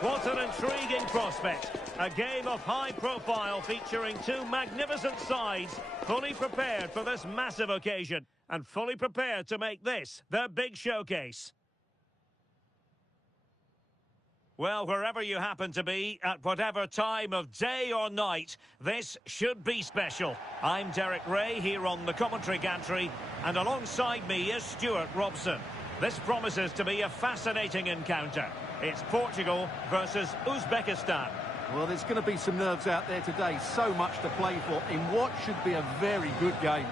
What an intriguing prospect. A game of high profile featuring two magnificent sides, fully prepared for this massive occasion and fully prepared to make this their big showcase. Well, wherever you happen to be, at whatever time of day or night, this should be special. I'm Derek Ray here on the commentary gantry, and alongside me is Stuart Robson. This promises to be a fascinating encounter. It's Portugal versus Uzbekistan. Well, there's going to be some nerves out there today. So much to play for in what should be a very good game.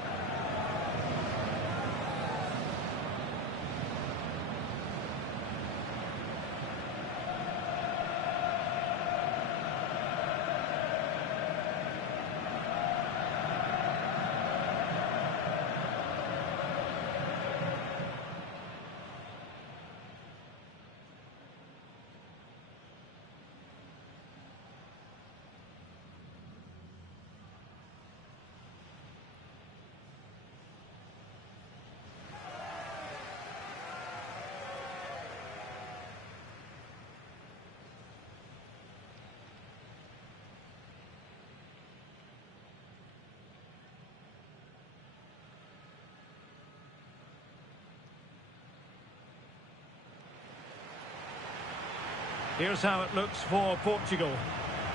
Here's how it looks for Portugal.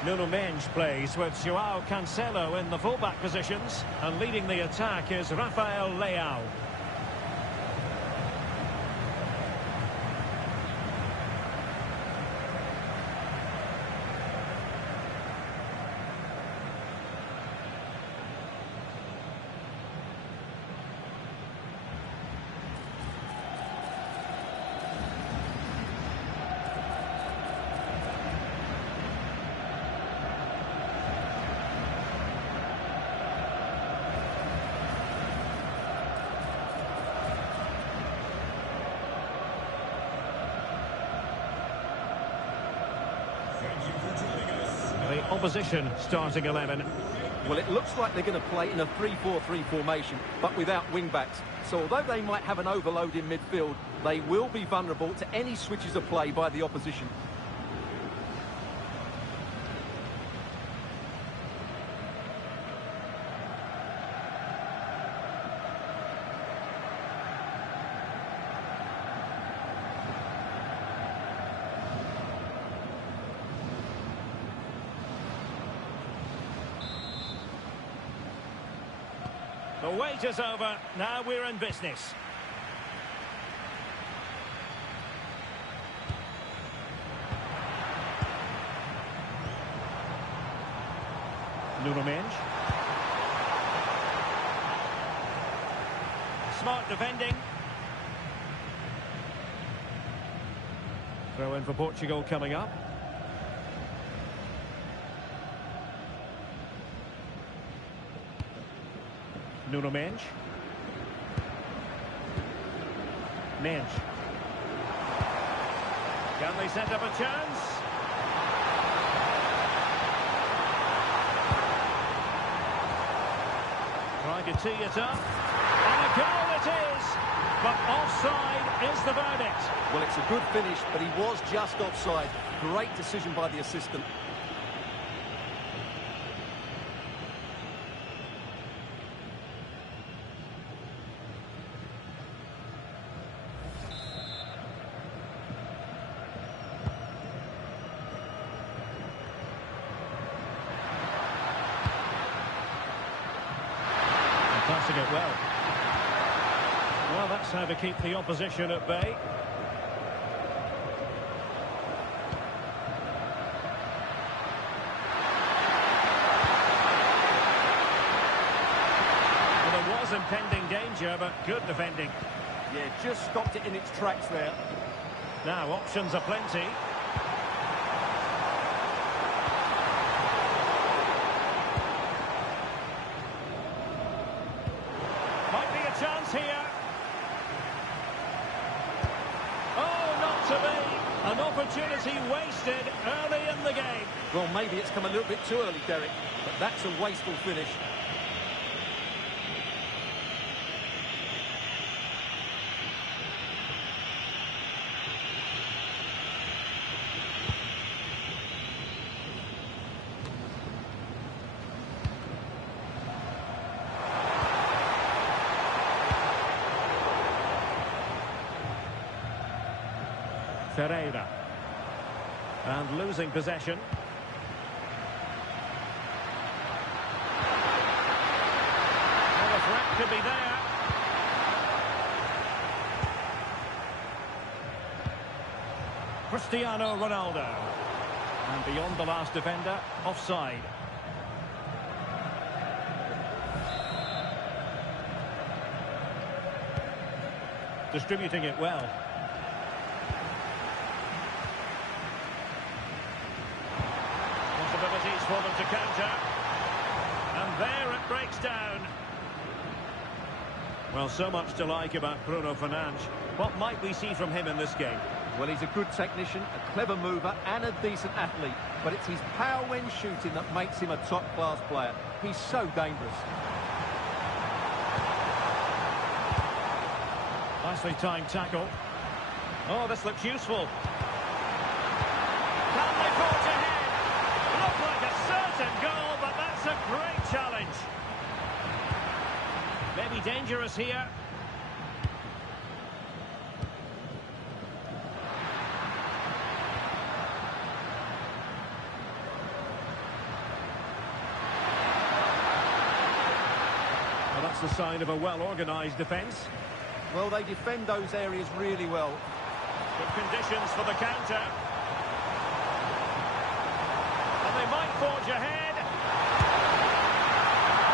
Nuno Mendes plays with João Cancelo in the fullback positions, and leading the attack is Rafael Leao. The opposition starting 11. Well, it looks like they're going to play in a 3-4-3 formation, but without wing-backs. So although they might have an overload in midfield, they will be vulnerable to any switches of play by the opposition. The wait is over. Now we're in business. Nuno Mendes. Smart defending. Throw in for Portugal coming up. Nuno Mendes. Mendes. Can they set up a chance? Trying to tee it up. And a goal it is! But offside is the verdict. Well, it's a good finish, but he was just offside. Great decision by the assistant. Passing it well. Well, that's how to keep the opposition at bay. Well, there was impending danger, but good defending. Yeah, just stopped it in its tracks there. Now, options are plenty. Chance here. Oh, not to be. An opportunity wasted early in the game. Well, maybe it's come a little bit too early, Derek, but that's a wasteful finish. Pereira. And losing possession. Well, the threat could be there. Cristiano Ronaldo. And beyond the last defender, offside. Distributing it well. Possibilities for them to counter. And there it breaks down. Well, so much to like about Bruno Fernandes. What might we see from him in this game? Well, he's a good technician, a clever mover and a decent athlete. But it's his power when shooting that makes him a top-class player. He's so dangerous. Nicely timed tackle. Oh, this looks useful. Can they forge ahead? Looked like a certain goal, but that's a great challenge. Maybe dangerous here. Well, that's the sign of a well-organised defence. Well, they defend those areas really well. Good conditions for the counter. And they might forge ahead.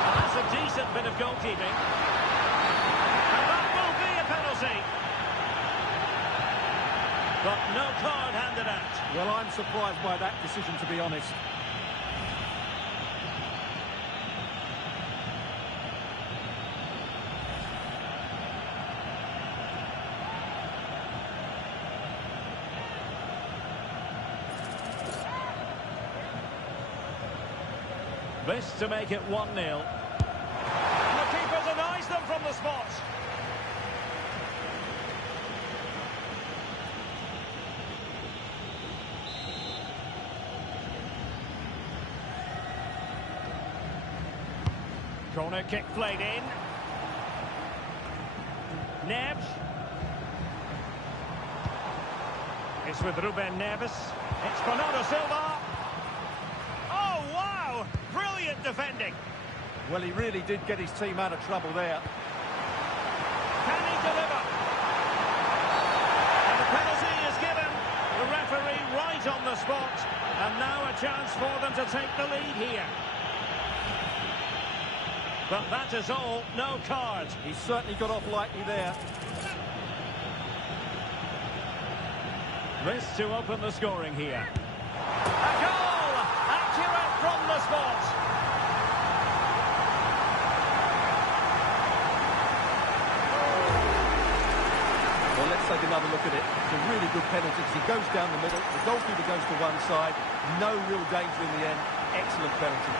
And that's a decent bit of goalkeeping. And that will be a penalty. But no card handed out. Well, I'm surprised by that decision, to be honest. This to make it 1-0. And the keeper denies them from the spot. Corner kick played in. Neves. It's with Ruben Neves. It's Bernardo Silva. Brilliant defending. Well, he really did get his team out of trouble there. Can he deliver? And the penalty is given. The referee right on the spot. And now a chance for them to take the lead here. But that is all. No card. He certainly got off lightly there. This to open the scoring here. A goal! Accurate from the spot. Well, let's take another look at it. It's a really good penalty because he goes down the middle, the goalkeeper goes to one side, no real danger in the end. Excellent penalty.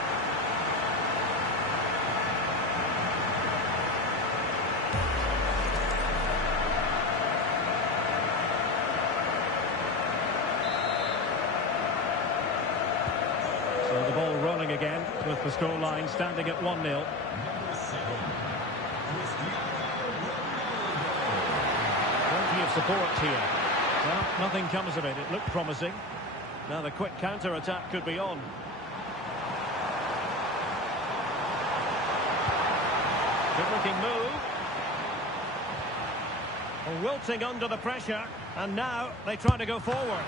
So the ball rolling again with the scoreline standing at 1-0. Plenty of support here. Well, nothing comes of it. It looked promising. Now the quick counter-attack could be on. Good-looking move. Wilting under the pressure. And now they try to go forward.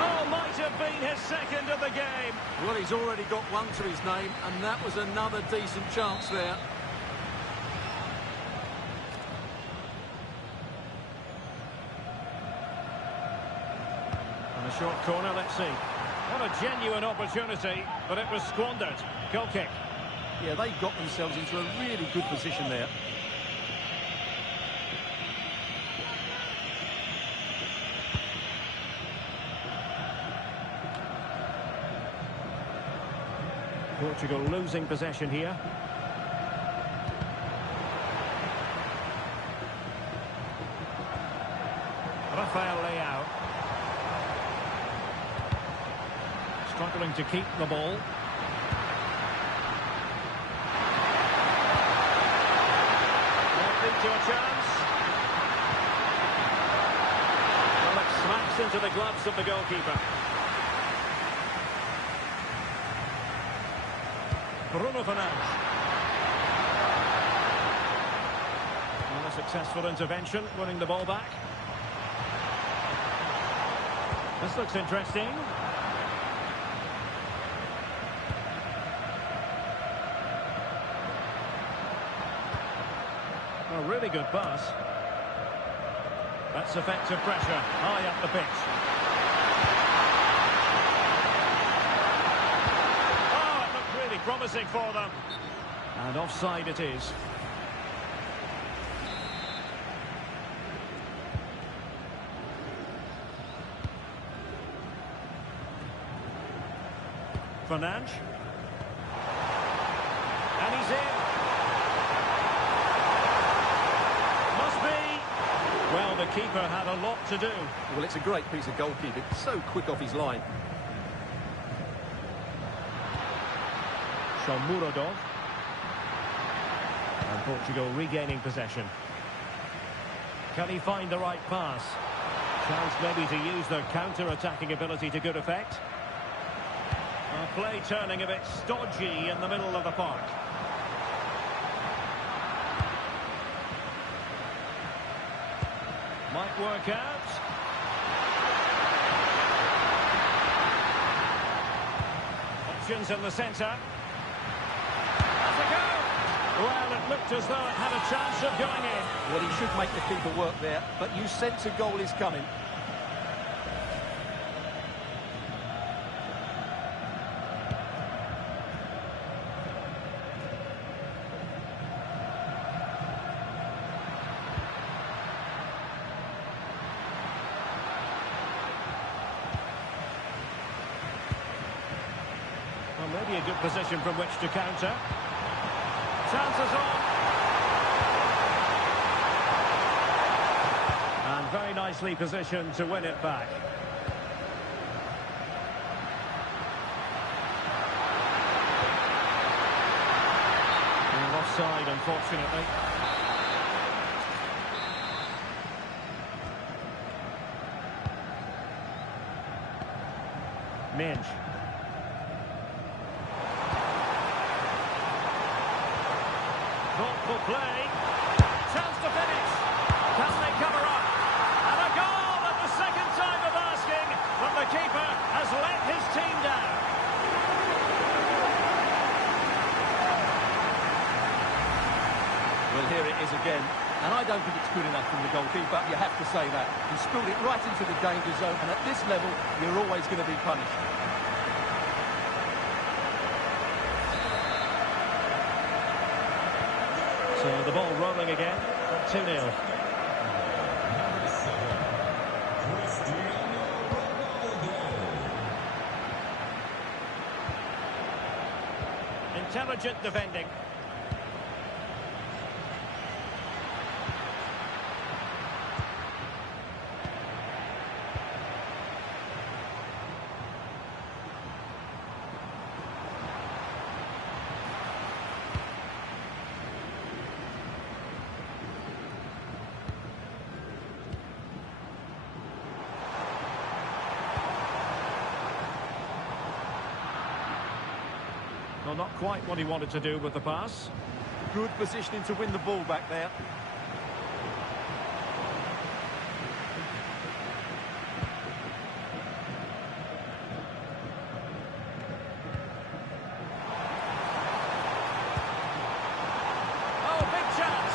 Oh, might have been his second of the game. Well, he's already got one to his name, and that was another decent chance there. And a short corner, let's see. What a genuine opportunity, but it was squandered. Goal kick. Yeah, they got themselves into a really good position there. Portugal losing possession here. Rafael Leao. Struggling to keep the ball. Might lead to a chance. Well, it smacks in into the gloves of the goalkeeper. Bruno Fernandes. And a successful intervention, winning the ball back. This looks interesting. A really good pass. That's effective pressure, high up the pitch. Oh, it looked really promising for them. And offside it is. Fernandes. And he's in. Must be. Well, the keeper had a lot to do. Well, it's a great piece of goalkeeping. So quick off his line. Muradov. And Portugal regaining possession. Can he find the right pass? Chance maybe to use their counter-attacking ability to good effect. A play turning a bit stodgy in the middle of the park. Might work out. Options in the centre. That's a goal! Well, it looked as though it had a chance of going in. Well, he should make the keeper work there, but you sense a goal is coming. Well, maybe a good position from which to counter. Chances on. And very nicely positioned to win it back. And offside, unfortunately. Minge. Thoughtful play. Chance to finish. Can they cover up? And a goal at the second time of asking, but the keeper has let his team down. Well, here it is again. And I don't think it's good enough from the goalkeeper. You have to say that. He spilled it right into the danger zone, and at this level, you're always going to be punished. So the ball rolling again at 2-0. Intelligent defending. Well, not quite what he wanted to do with the pass. Good positioning to win the ball back there. Oh, big chance!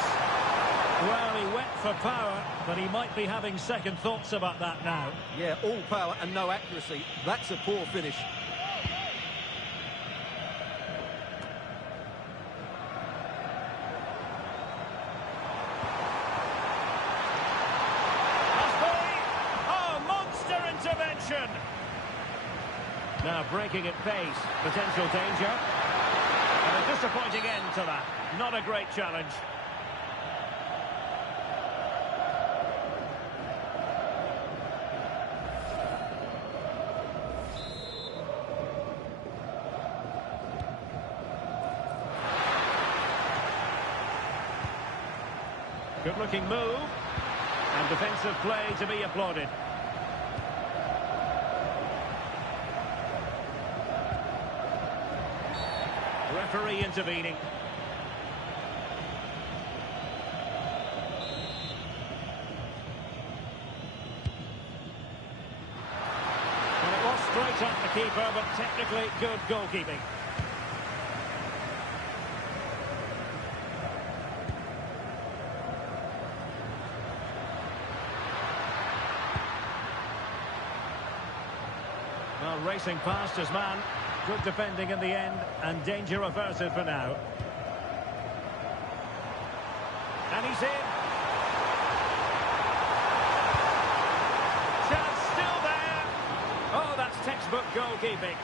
Well, he went for power, but he might be having second thoughts about that now. Yeah, all power and no accuracy. That's a poor finish. Now breaking at pace, potential danger. And a disappointing end to that. Not a great challenge. Good looking move. And defensive play to be applauded. Referee intervening. Well, it was straight at the keeper, but technically good goalkeeping. Well, racing past his man. Good defending in the end, and danger averted for now. And he's in. Chance still there. Oh, that's textbook goalkeeping.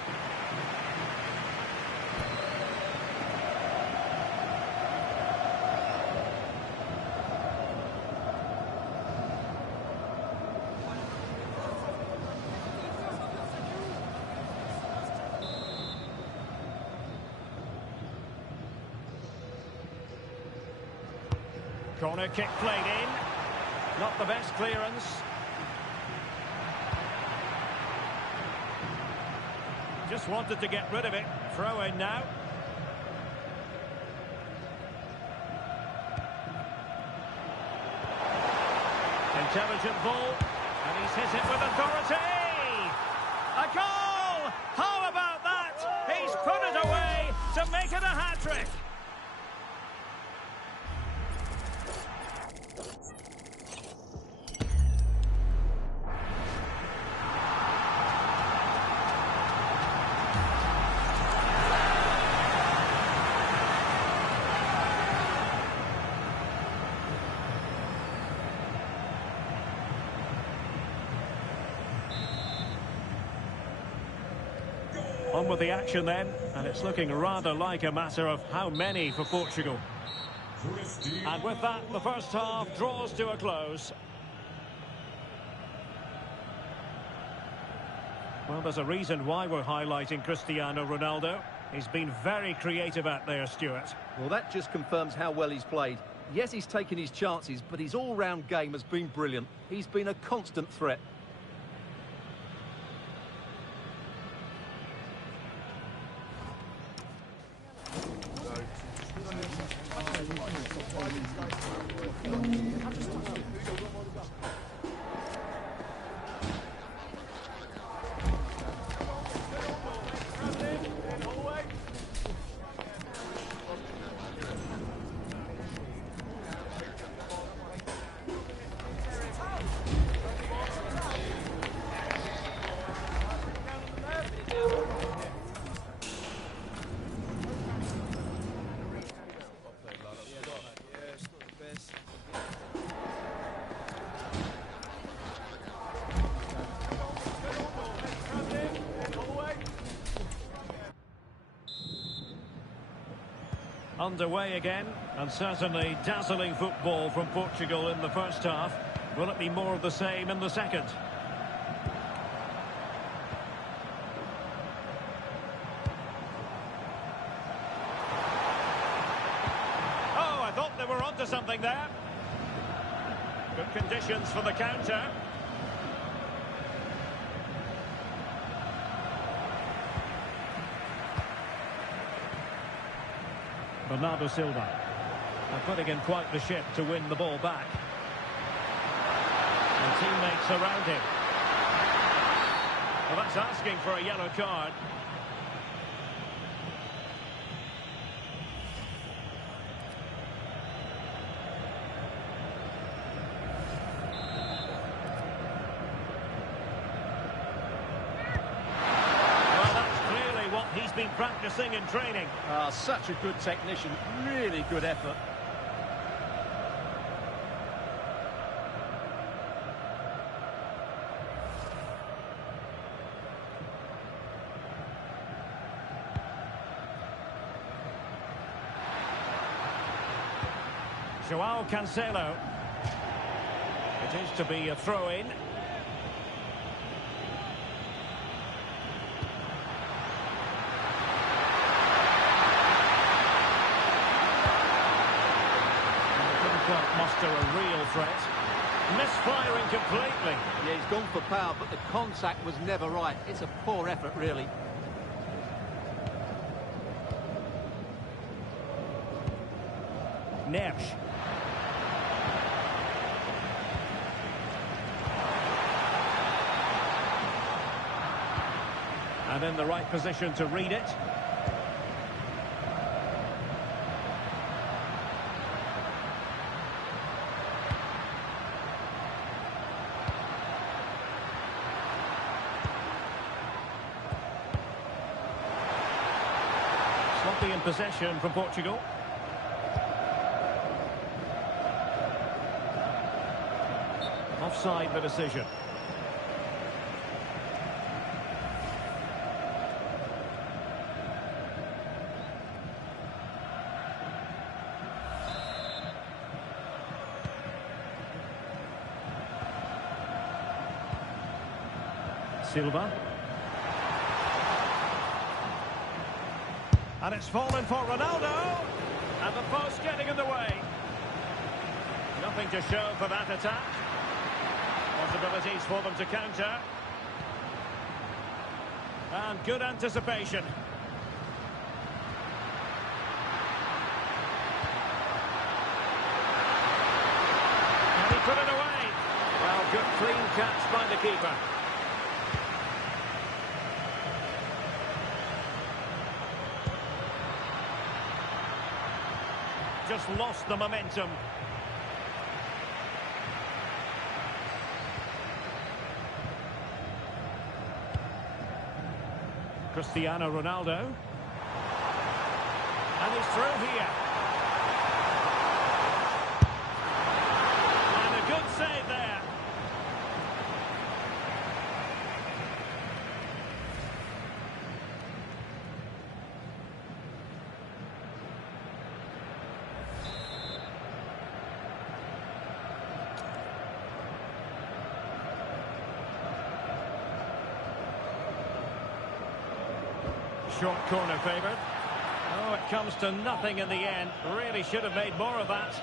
Corner kick played in. Not the best clearance. Just wanted to get rid of it. Throw in now. Intelligent ball. And he's hit it with authority. A goal! How about that? He's put it away to make it a hat-trick. On with the action then, and it's looking rather like a matter of how many for Portugal. And with that, the first half draws to a close. Well, there's a reason why we're highlighting Cristiano Ronaldo. He's been very creative out there, Stuart. Well, that just confirms how well he's played. Yes, he's taken his chances, but his all-round game has been brilliant. He's been a constant threat. Underway again, and certainly dazzling football from Portugal in the first half. Will it be more of the same in the second? Oh, I thought they were onto something there. Good conditions for the counter. Bernardo Silva. And putting in quite the ship to win the ball back. And teammates around him. Well, that's asking for a yellow card. He's been practicing in training. Such a good technician, really good effort. Joao Cancelo. It is to be a throw-in. Muster a real threat. Misfiring completely. Yeah, he's gone for power, but the contact was never right. It's a poor effort, really. Neves. And in the right position to read it. Sloppy in possession from Portugal. Offside the decision. Silva. And it's fallen for Ronaldo. And the post getting in the way. Nothing to show for that attack. Possibilities for them to counter. And good anticipation. And he put it away. Well, good clean catch by the keeper. Just lost the momentum. Cristiano Ronaldo. And he's through here. And a good save there. Short corner favoured. Oh, it comes to nothing in the end. Really should have made more of that.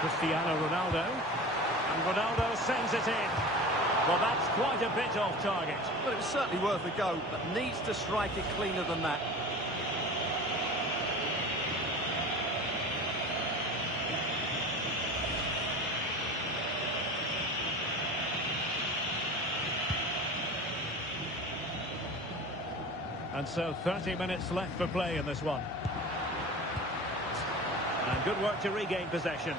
Cristiano Ronaldo. And Ronaldo sends it in. Well, that's quite a bit off target. Well, it's certainly worth a go, but needs to strike it cleaner than that. And so 30 minutes left for play in this one. And good work to regain possession.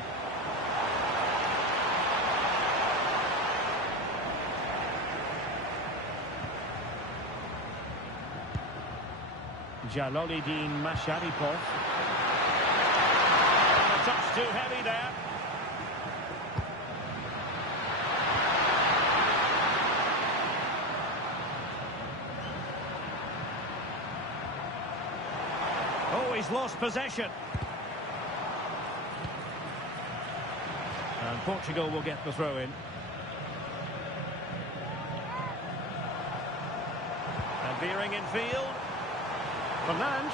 Jalolidin Masharipov. And a touch too heavy there. Oh, he's lost possession. And Portugal will get the throw in. And veering in field. Fernandes.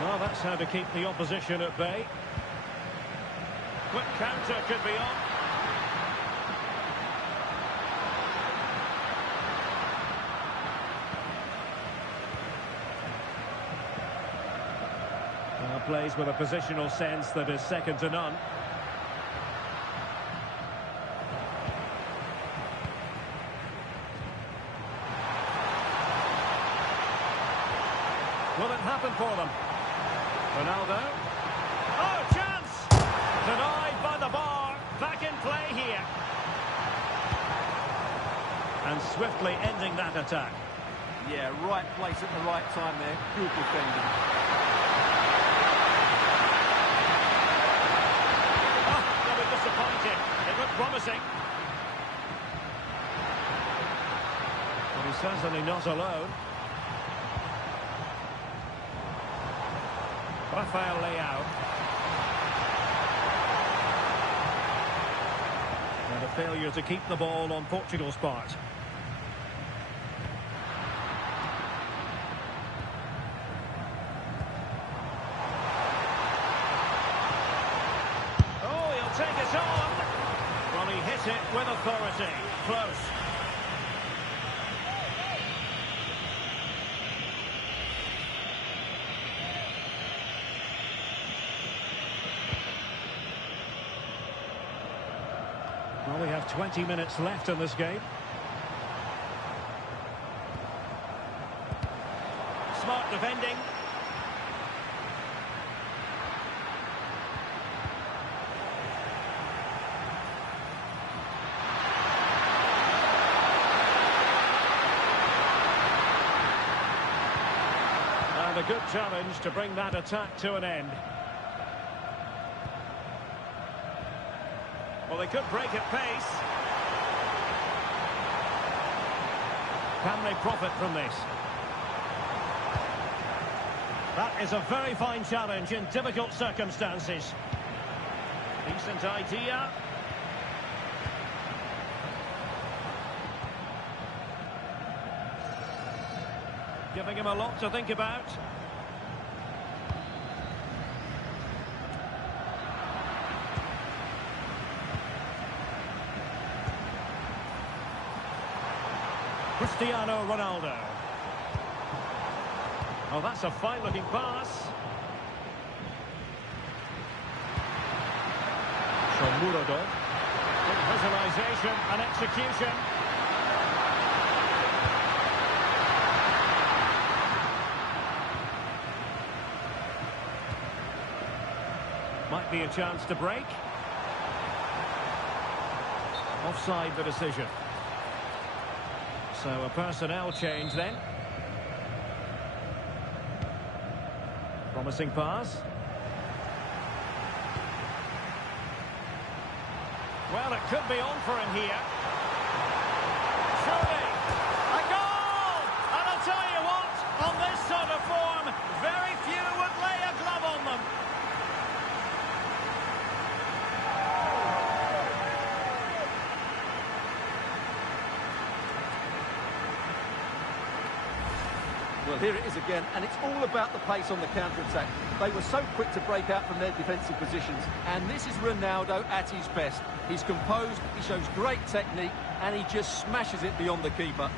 Well, that's how to keep the opposition at bay. Quick counter could be on. Plays with a positional sense that is second to none. Will it happen for them? Ronaldo. Oh, chance! Denied by the bar. Back in play here. And swiftly ending that attack. Yeah, right place at the right time there. Good defending. Disappointing. It looked promising. But he's certainly not alone. Rafael Leao. And a failure to keep the ball on Portugal's part. gets it with authority. Close. Well, we have 20 minutes left in this game. Smart defending. And a good challenge to bring that attack to an end. Well, they could break at pace. Can they profit from this? That is a very fine challenge in difficult circumstances. Decent idea. Giving him a lot to think about. Cristiano Ronaldo. Oh, that's a fine-looking pass. Muradov. Good visualization and execution. Might be a chance to break. Offside the decision. So a personnel change then. Promising pass. Well, it could be on for him here. Surely. A goal! And I'll tell you what, on this sort of form, very few would lay a glove on them. Well, here it is again, and it's all about the pace on the counter-attack. They were so quick to break out from their defensive positions, and this is Ronaldo at his best. He's composed, he shows great technique, and he just smashes it beyond the keeper.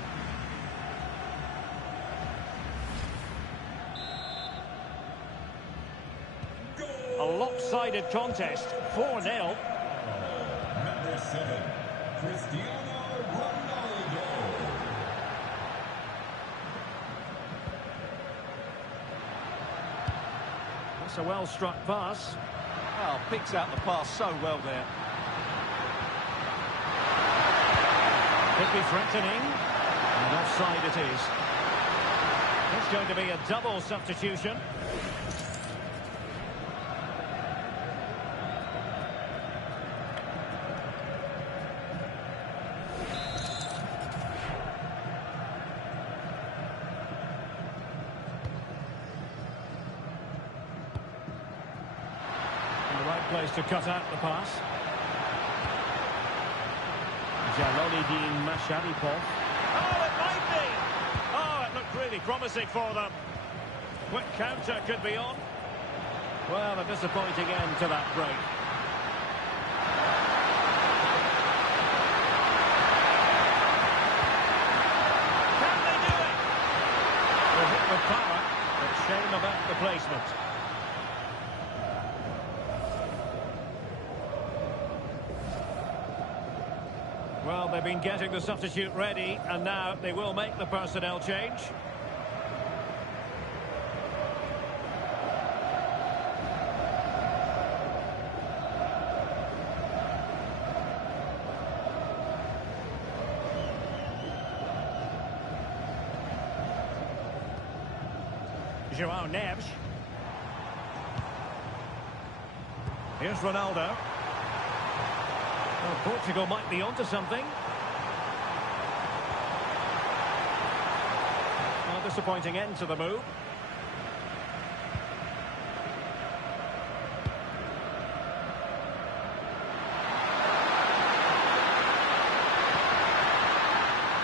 A lopsided contest, 4-0. Number 7, Cristiano Ronaldo. That's a well-struck pass. Oh, picks out the pass so well there. Could be threatening. And offside it is. It's going to be a double substitution. Place to cut out the pass. Jalolidin Masharipov. Oh, it might be! Oh, it looked really promising for them. Quick counter could be on. Well, a disappointing end to that break. Can they do it? They hit with power, but shame about the placement. Well, they've been getting the substitute ready, and now they will make the personnel change. João Neves. Here's Ronaldo. Well, Portugal might be onto something. Well, disappointing end to the move.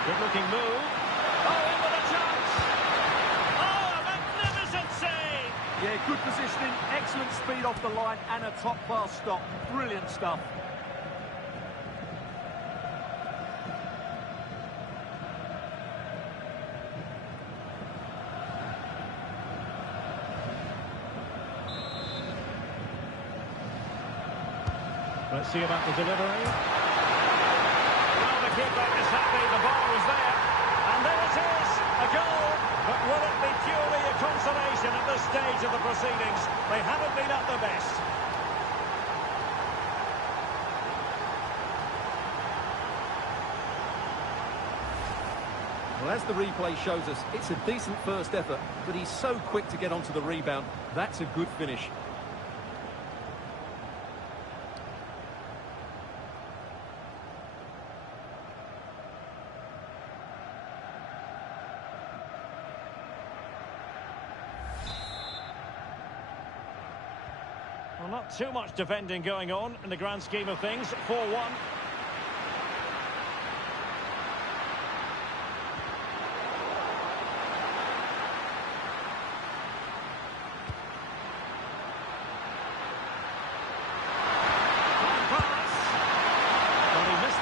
Good-looking move. Oh, in with a chance. Oh, a magnificent save. Yeah, good positioning, excellent speed off the line, and a top-class stop. Brilliant stuff. Let's see about the delivery. Well, the keeper is happy, the ball was there. And there it is, a goal. But will it be purely a consolation at this stage of the proceedings? They haven't been at their best. Well, as the replay shows us, it's a decent first effort, but he's so quick to get onto the rebound. That's a good finish. Well, not too much defending going on in the grand scheme of things. 4-1.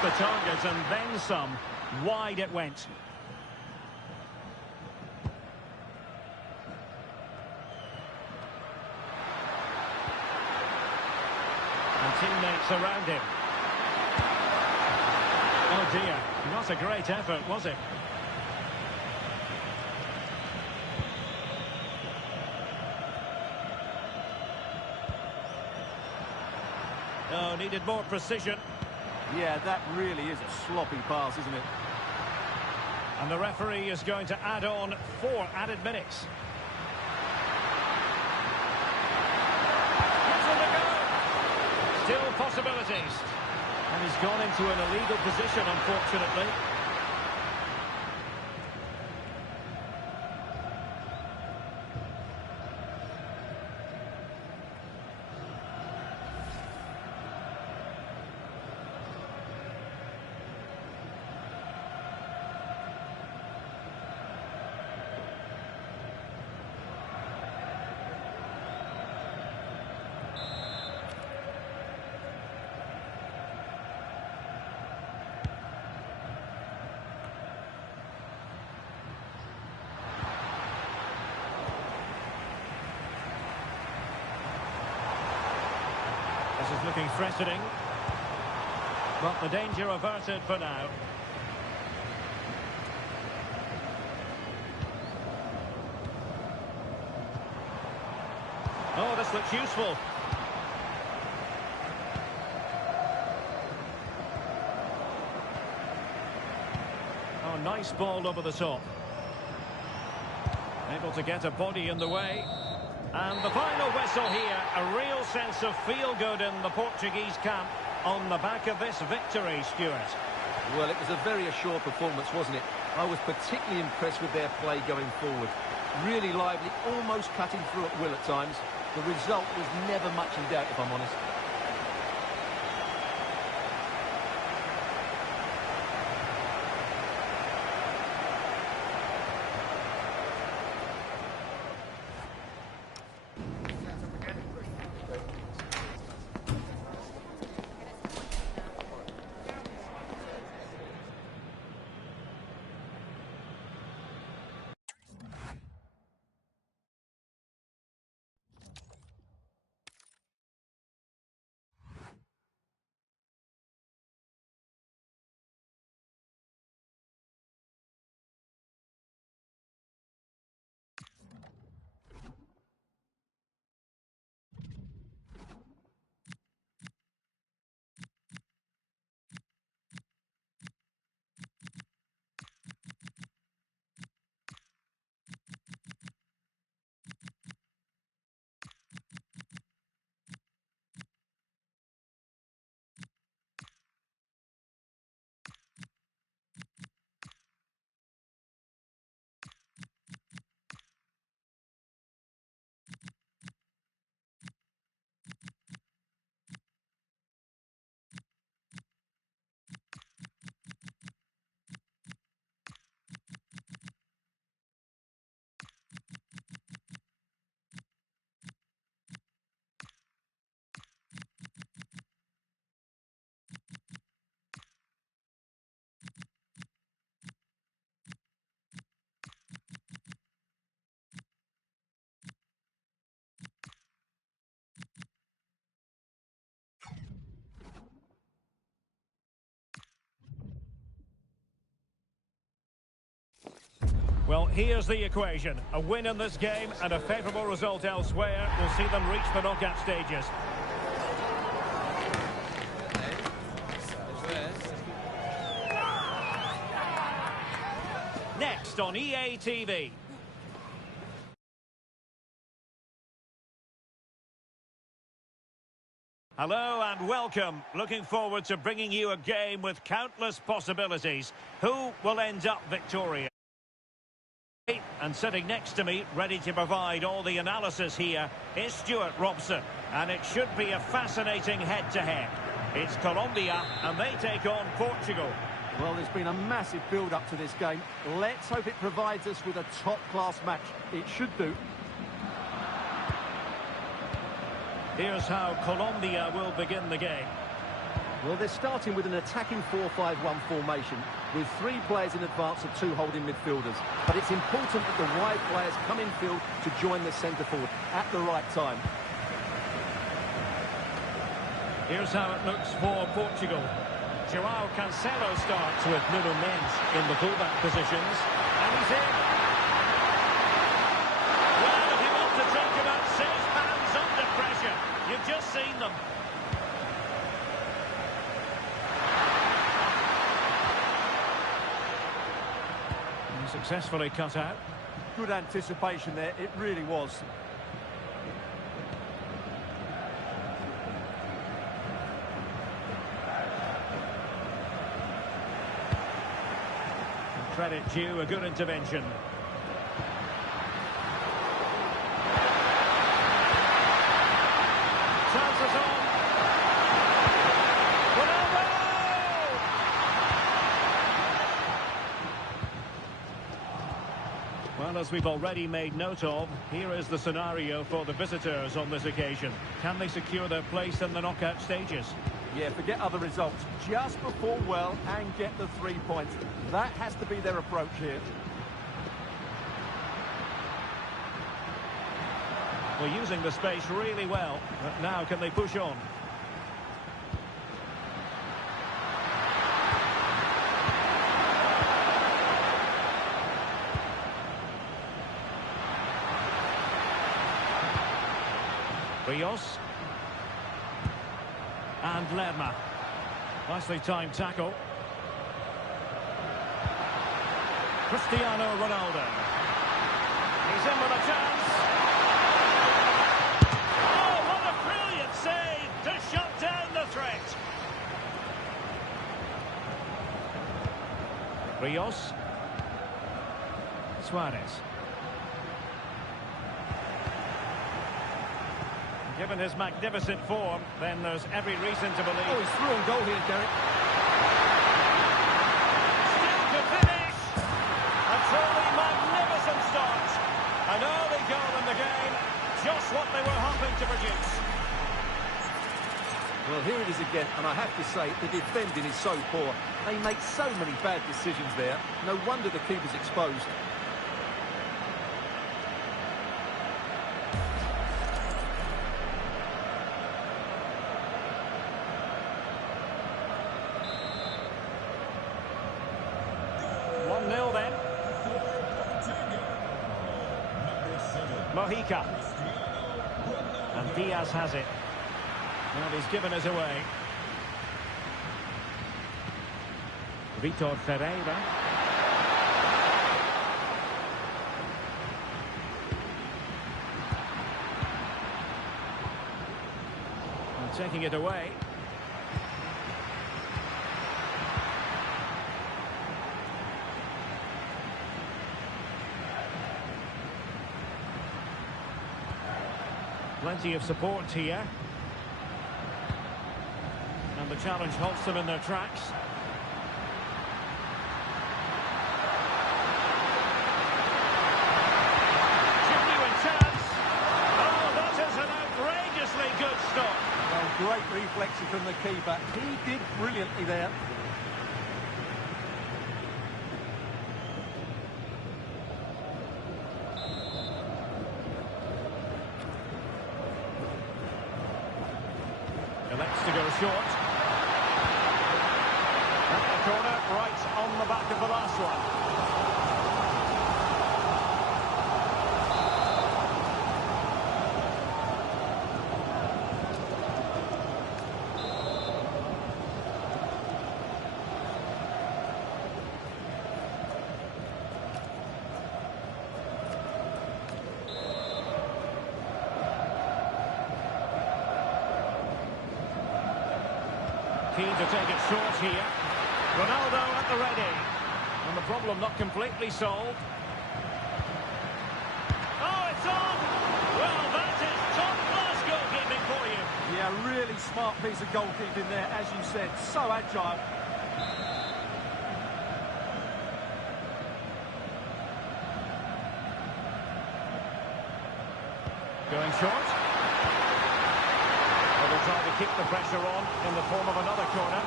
The target and then some. Wide it went. And teammates around him. Oh dear, not a great effort, was it? Oh, needed more precision. Yeah, that really is a sloppy pass, isn't it? And the referee is going to add on 4 added minutes. Gives it a go. Still possibilities. And he's gone into an illegal position, unfortunately. This is looking threatening. But the danger averted for now. Oh, this looks useful. Oh, nice ball over the top. Able to get a body in the way. And the final whistle here, a real sense of feel-good in the Portuguese camp on the back of this victory, Stuart. Well, it was a very assured performance, wasn't it? I was particularly impressed with their play going forward. Really lively, almost cutting through at will at times. The result was never much in doubt, if I'm honest. Well, here's the equation. A win in this game and a favourable result elsewhere will see them reach the knockout stages. Next on EA TV. Hello and welcome. Looking forward to bringing you a game with countless possibilities. Who will end up victorious? And sitting next to me, ready to provide all the analysis here, is Stuart Robson. And it should be a fascinating head-to-head. It's Colombia, and they take on Portugal. Well, there's been a massive build-up to this game. Let's hope it provides us with a top-class match. It should do. Here's how Colombia will begin the game. Well, they're starting with an attacking 4-5-1 formation with 3 players in advance of 2 holding midfielders. But it's important that the wide players come in field to join the centre forward at the right time. Here's how it looks for Portugal. João Cancelo starts with Nuno Mendes in the fullback positions. And he's in. Well, if you want to talk about safe hands under pressure, you've just seen them. Successfully cut out. Good anticipation there, it really was. Credit due, a good intervention. Chances on. Well, as we've already made note of, here is the scenario for the visitors on this occasion. Can they secure their place in the knockout stages? Yeah, forget other results. Just perform well and get the 3 points. That has to be their approach here. We're using the space really well, but now can they push on? Rios. And Lerma. Nicely timed tackle. Cristiano Ronaldo. He's in with a chance. Oh, what a brilliant save to shut down the threat. Rios. Suarez. Given his magnificent form, then there's every reason to believe. Oh, he's through on goal here, Derek. Still to finish. A truly magnificent start. An early goal in the game. Just what they were hoping to produce. Well, here it is again, and I have to say, the defending is so poor. They make so many bad decisions there. No wonder the keeper's exposed. Mojica. And Diaz has it. And he's given us away. Vitor Ferreira. And taking it away. Plenty of support here. And the challenge halts them in their tracks. Genuine chance. Oh, that is an outrageously good stop. Well, great reflexes from the keeper. He did brilliantly there. Elects to go short. At the corner, right on the back of the last one. keen to take it short here. Ronaldo at the ready. And the problem not completely solved. Oh, it's on! Well, that is top-class goalkeeping for you. Yeah, really smart piece of goalkeeping there, as you said. So agile. Going short. Well, they'll try to keep the pressure on in the form of another corner.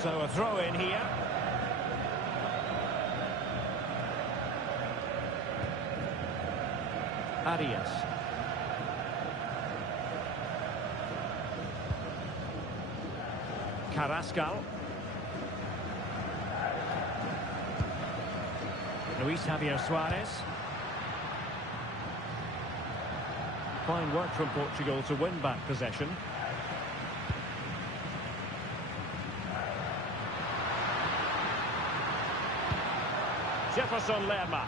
So a throw in here. Arias. Carrascal. Luis Javier Suarez. Fine work from Portugal to win back possession. Jefferson Lerma.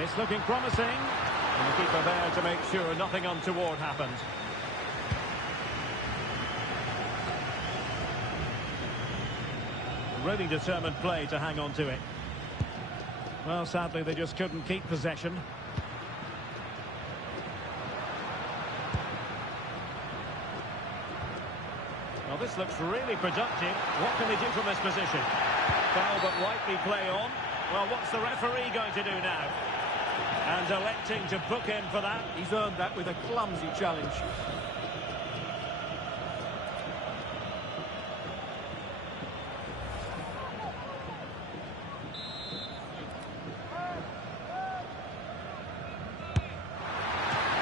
It's looking promising. And the keeper there to make sure nothing untoward happens. Really determined play to hang on to it. Well, sadly, they just couldn't keep possession. Well, this looks really productive. What can they do from this position? Foul but rightly play on. Well, what's the referee going to do now? And electing to book him for that. He's earned that with a clumsy challenge.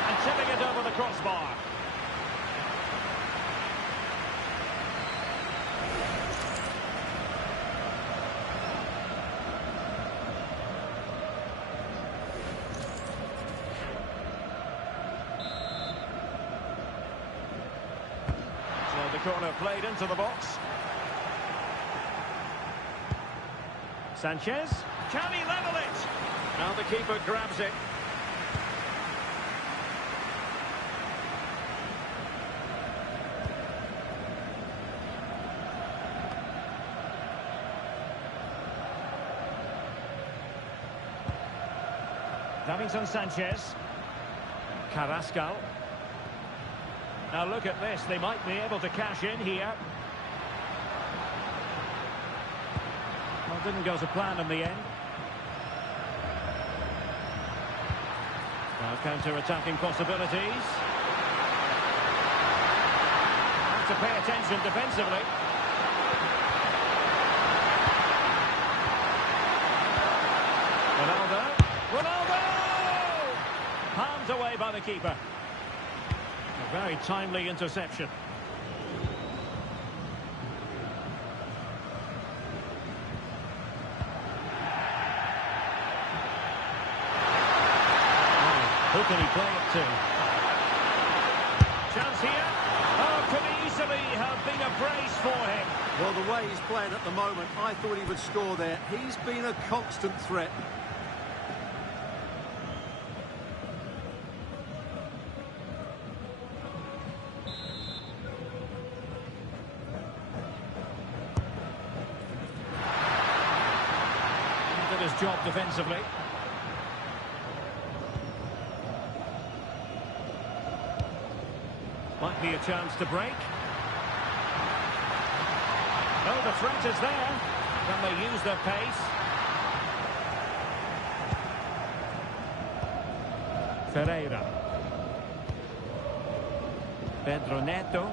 And tipping it over the crossbar. The corner played into the box. Sanchez. Can he level it? Now the keeper grabs it. Davinson Sanchez. Carrascal. Now look at this, they might be able to cash in here. Well, didn't go to plan in the end. Now counter-attacking possibilities. Have to pay attention defensively. Ronaldo! Ronaldo! Palmed away by the keeper. A very timely interception. Who can he play it to? Chance here. Oh, could easily have been a brace for him. Well, the way he's playing at the moment, I thought he would score there. He's been a constant threat. Did his job defensively. Might be a chance to break. Oh, the threat is there. Can they use their pace? Ferreira. Pedro Neto.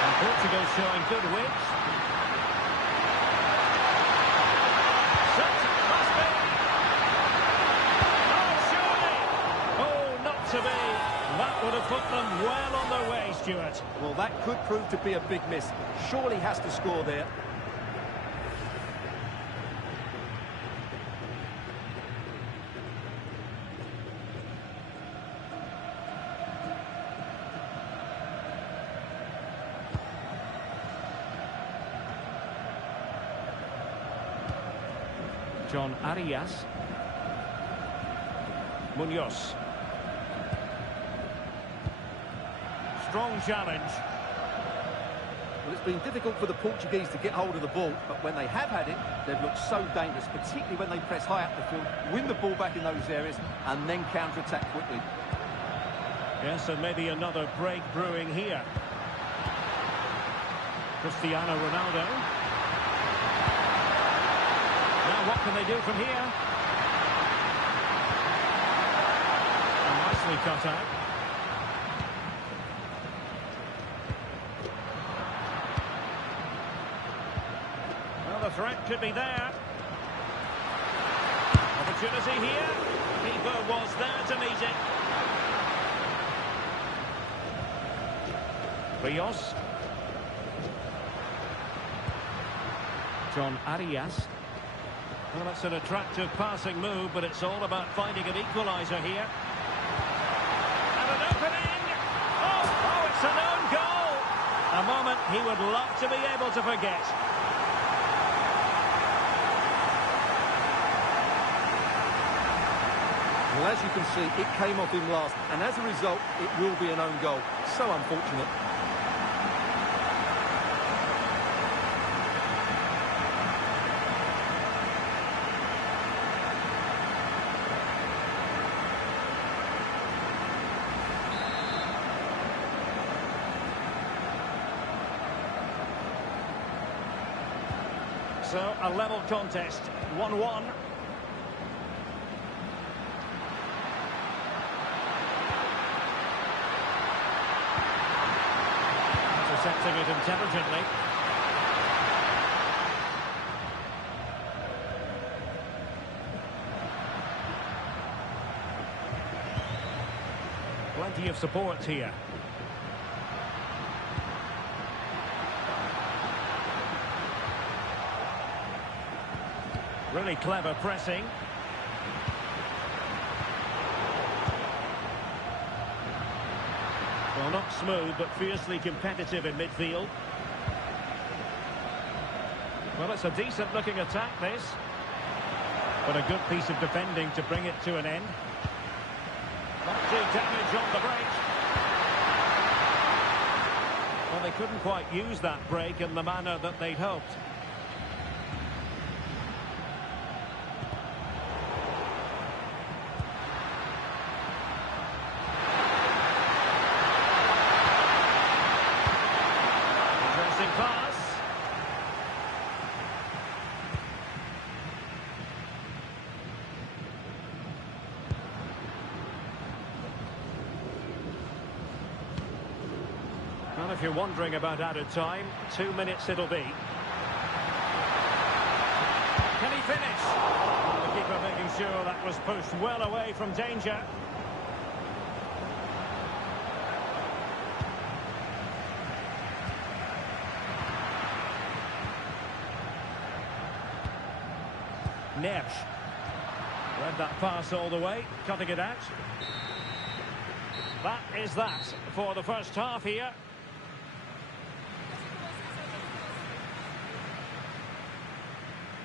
And Portugal showing good wit. Shot, must be. Oh, surely. Oh, not to be. That would have put them well on their way, Stuart. Well, that could prove to be a big miss. Surely has to score there. John Arias. Munoz. Strong challenge. Well, it's been difficult for the Portuguese to get hold of the ball, but when they have had it, they've looked so dangerous, particularly when they press high up the field, win the ball back in those areas, and then counter-attack quickly. Yes, and maybe another break brewing here. Cristiano Ronaldo. Now what can they do from here? And nicely cut out. Well, the threat could be there. Opportunity here. Keeper was there to meet it. Rios. John Arias. Well, it's an attractive passing move, but it's all about finding an equaliser here. And an opening! Oh, it's an own goal! A moment he would love to be able to forget. Well, as you can see, it came off him last, and as a result, it will be an own goal. So unfortunate. So, a level contest, 1-1. Intercepting it intelligently. Plenty of support here. Really clever pressing. Well, not smooth, but fiercely competitive in midfield. Well, it's a decent-looking attack, this. But a good piece of defending to bring it to an end. Not too damage on the break. Well, they couldn't quite use that break in the manner that they'd hoped. Pass. Well, if you're wondering about added time, 2 minutes it'll be. Can he finish? The keeper making sure that was pushed well away from danger. Neves. Read that pass all the way, cutting it out. That is that for the first half here.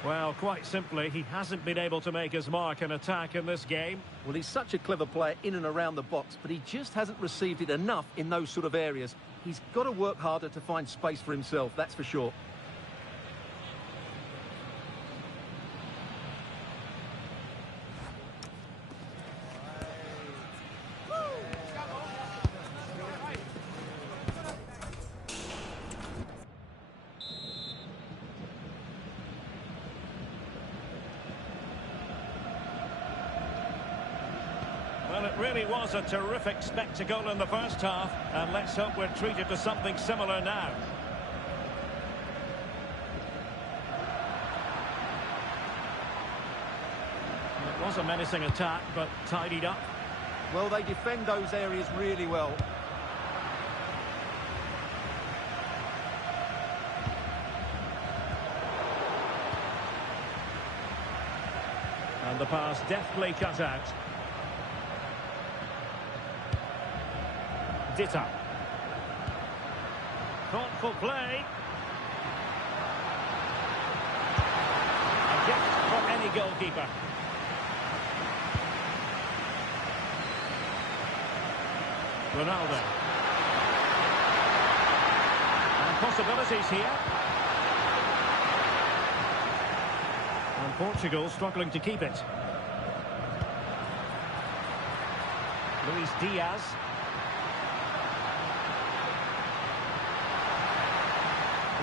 Well, quite simply, he hasn't been able to make his mark and attack in this game. Well, he's such a clever player in and around the box, but he just hasn't received it enough in those sort of areas. He's got to work harder to find space for himself, that's for sure. Well, it really was a terrific spectacle in the first half, and let's hope we're treated to something similar now. It was a menacing attack, but tidied up. Well, they defend those areas really well. And the pass deftly cut out. Ditta. Thoughtful play. A gift for any goalkeeper. Ronaldo. And possibilities here. And Portugal struggling to keep it. Luis Diaz.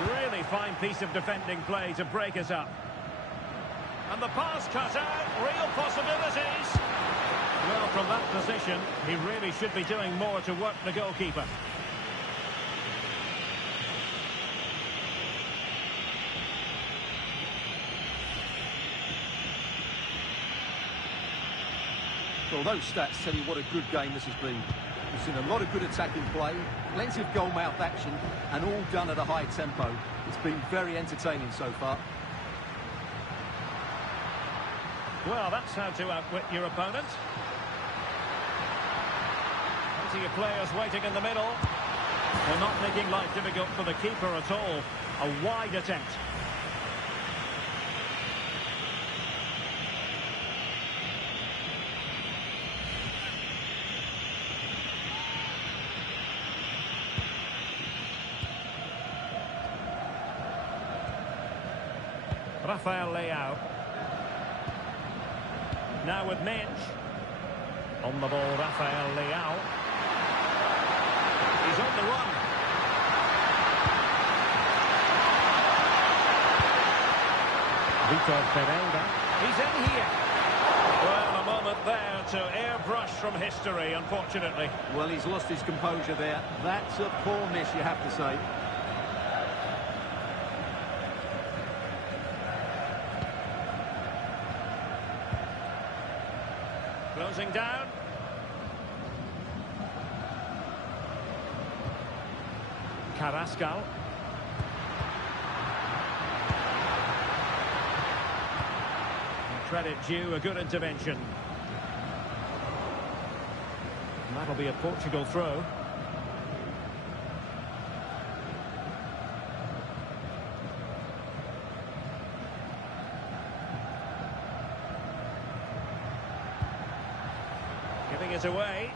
Really fine piece of defending play to break us up. And the pass cut out, real possibilities. Well, from that position, he really should be doing more to work the goalkeeper. Well, those stats tell you what a good game this has been. We've seen a lot of good attacking play, plenty of goal-mouth action, and all done at a high tempo. It's been very entertaining so far. Well, that's how to outwit your opponent. Plenty of players waiting in the middle. They're not making life difficult for the keeper at all. A wide attempt. Rafael Leao. Now with Minch. On the ball, Rafael Leao. He's on the run. Vitor Pereira. He's in here. Well, a moment there to airbrush from history, unfortunately. Well, he's lost his composure there. That's a poor miss, you have to say. Closing down. Carrascal. Credit due, a good intervention. And that'll be a Portugal throw. Giving it away.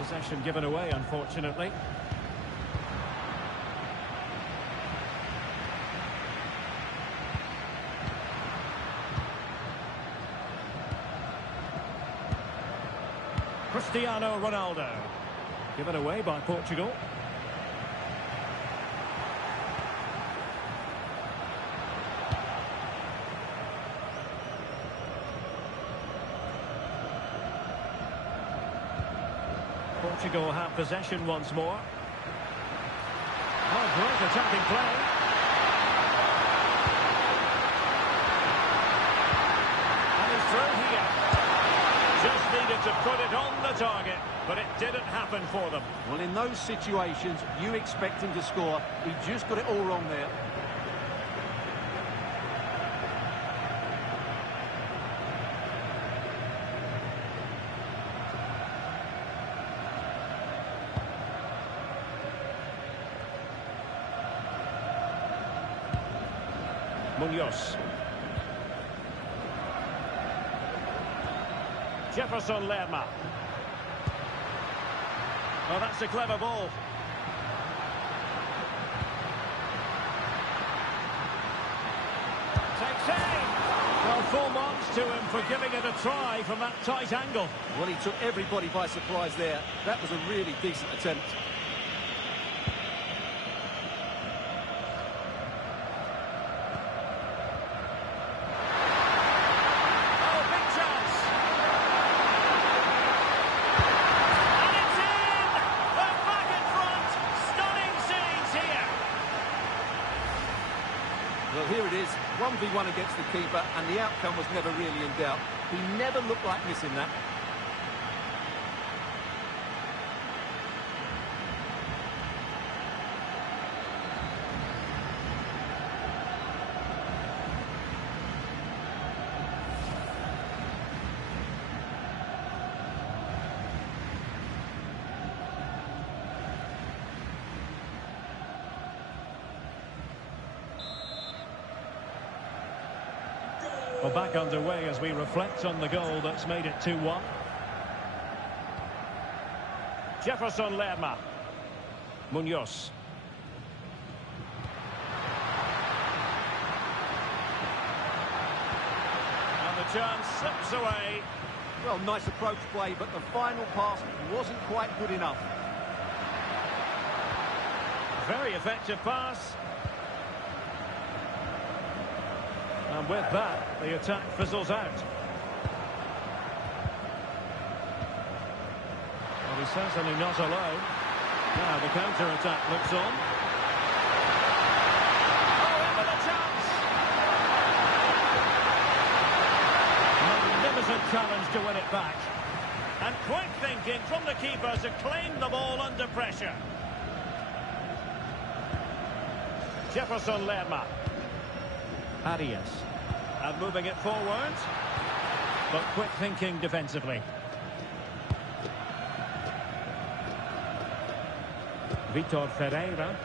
Possession given away, unfortunately. Cristiano Ronaldo. Given away by Portugal. Portugal have possession once more. Oh, great attacking play. And he's through here. Just needed to put it on the target, but it didn't happen for them. Well, in those situations, you expect him to score. He just got it all wrong there. Munoz. Jefferson Lerma. Well, that's a clever ball. Takes aim. Well, full marks to him for giving it a try from that tight angle. Well, he took everybody by surprise there. That was a really decent attempt. Well, here it is, 1v1 against the keeper, and the outcome was never really in doubt. He never looked like missing that. Well, back underway as we reflect on the goal that's made it 2-1. Jefferson Lerma. Munoz. And the chance slips away. Well, nice approach play, but the final pass wasn't quite good enough. Very effective pass. And with that, the attack fizzles out. Well, he's certainly not alone. Now the counter-attack looks on. Oh, in with a chance! Magnificent challenge to win it back. And quick thinking from the keeper to claim the ball under pressure. Jefferson Lerma. Arias. And moving it forward. But quick thinking defensively. Vitor Ferreira.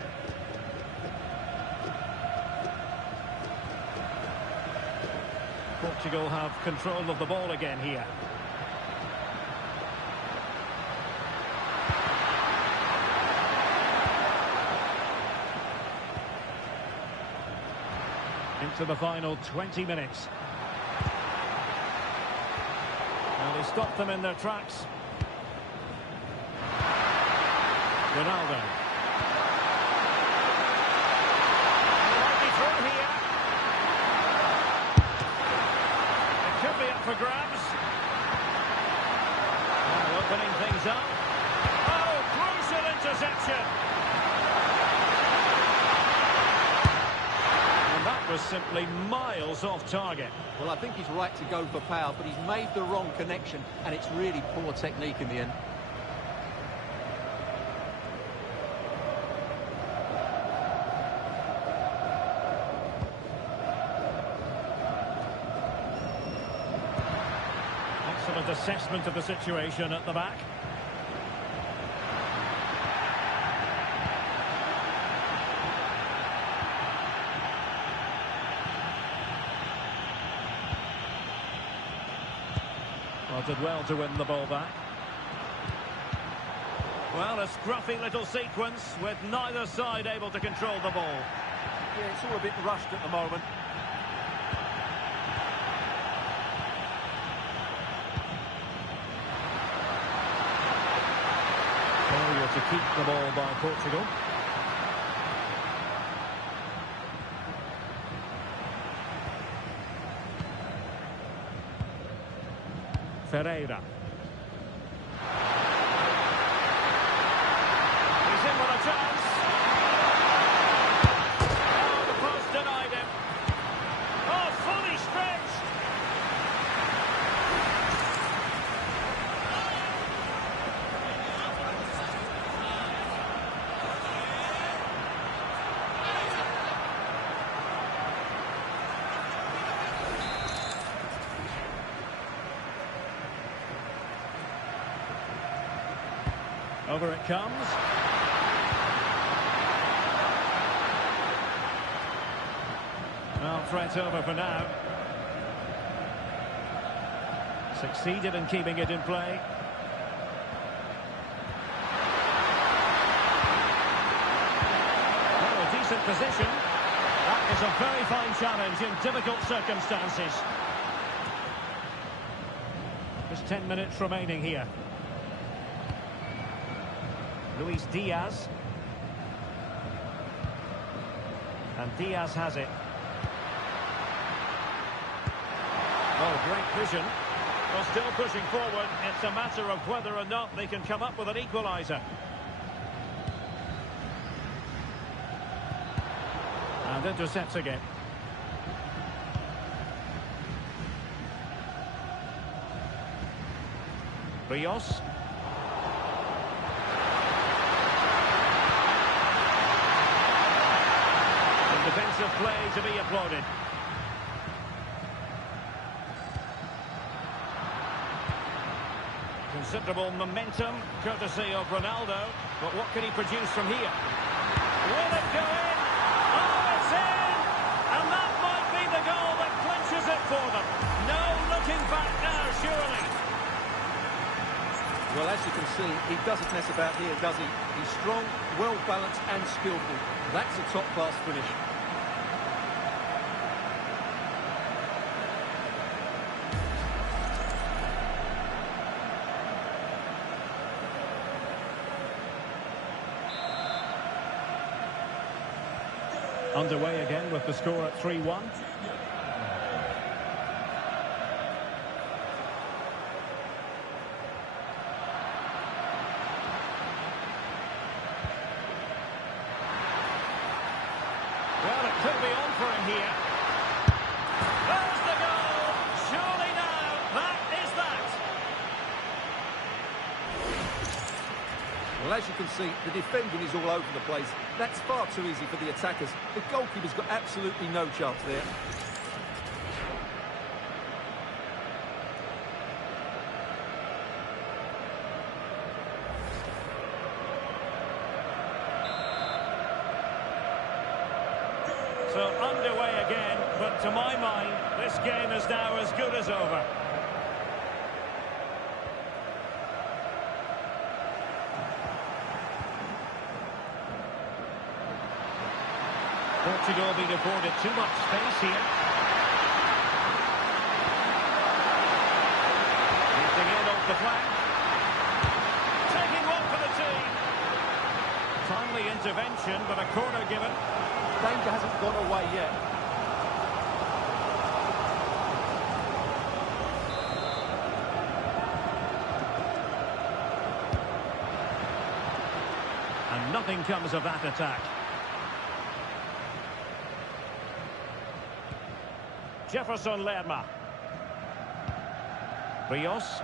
Portugal have control of the ball again here. Into the final 20 minutes. Well, they stopped them in their tracks. Ronaldo. He might be through here. It could be up for grabs. Now opening things up. Oh, crucial interception. And that was simply miles off target. Well, I think he's right to go for power, but he's made the wrong connection, and it's really poor technique in the end. Excellent assessment of the situation at the back. Well, did well to win the ball back. Well, a scruffy little sequence with neither side able to control the ball. Yeah, it's all a bit rushed at the moment. Failure to keep the ball by Portugal. Ferreira. He's in with a chance. Oh, the post denied him. Oh, fully stretched. Over it comes. Well, threat over for now. Succeeded in keeping it in play. Well, a decent position. That is a very fine challenge in difficult circumstances. Just 10 minutes remaining here. Luis Diaz. And Diaz has it. Oh, great vision. Well, still pushing forward. It's a matter of whether or not they can come up with an equaliser. And intercepts again. Rios. Defensive play to be applauded. Considerable momentum, courtesy of Ronaldo. But what can he produce from here? Will it go in? Oh, it's in! And that might be the goal that clinches it for them. Well, as you can see, he doesn't mess about here, does he? He's strong, well-balanced and skillful. That's a top-class finish. Underway again with the score at 3-1. Well, it could be on for him here. There's the goal! Surely now, that is that! Well, as you can see, the defending is all over the place. That's far too easy for the attackers. The goalkeeper's got absolutely no chance there. So underway again, but to my mind, this game is now as good as over. Portugal being afforded too much space here. Lifting in off the flank. Taking one for the team. Timely intervention, but a corner given. Danger hasn't gone away yet. And nothing comes of that attack. Jefferson Lerma. Rios.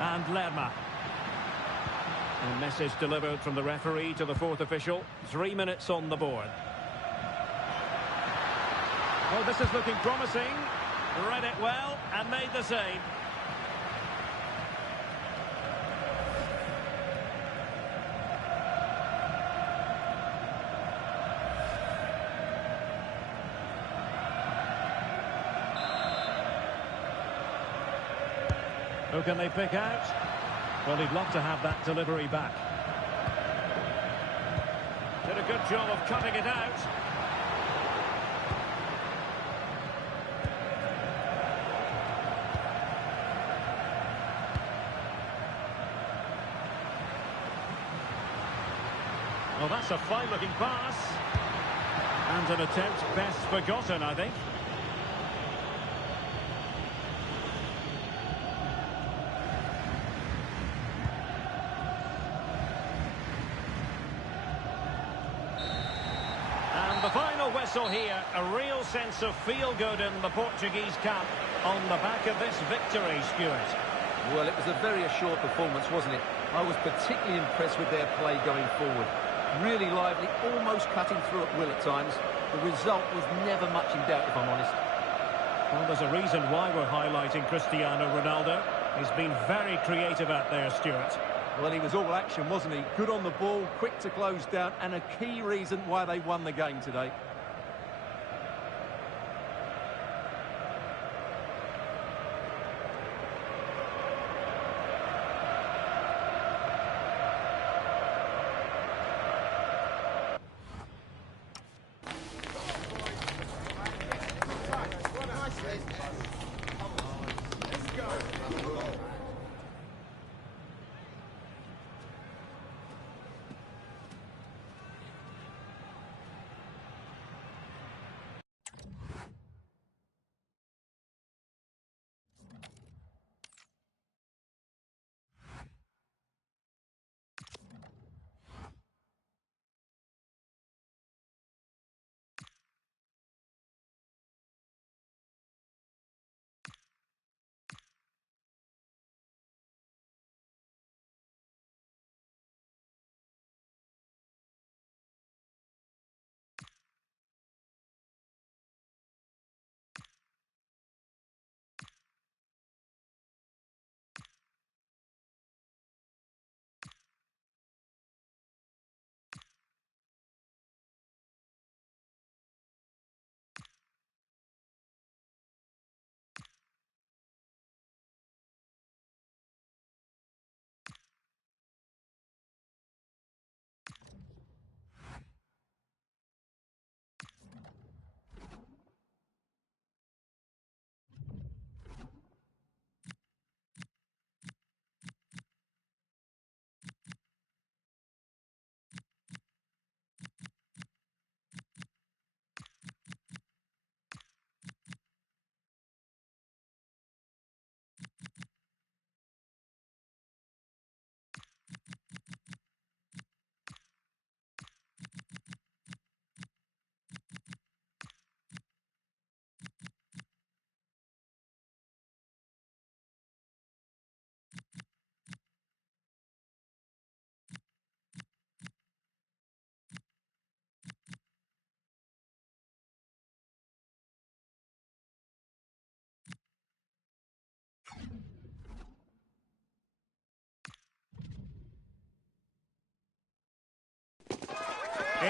And Lerma. A message delivered from the referee to the fourth official. 3 minutes on the board. Well, this is looking promising. Read it well and made the save. Who can they pick out? Well, he'd love to have that delivery back. Did a good job of cutting it out. Well, that's a fine-looking pass. And an attempt best forgotten, I think. The final whistle here, a real sense of feel-good in the Portuguese camp on the back of this victory, Stuart. Well, it was a very assured performance, wasn't it? I was particularly impressed with their play going forward. Really lively, almost cutting through at will at times. The result was never much in doubt, if I'm honest. Well, there's a reason why we're highlighting Cristiano Ronaldo. He's been very creative out there, Stuart. Well, he was all action, wasn't he? Good on the ball, quick to close down, and a key reason why they won the game today.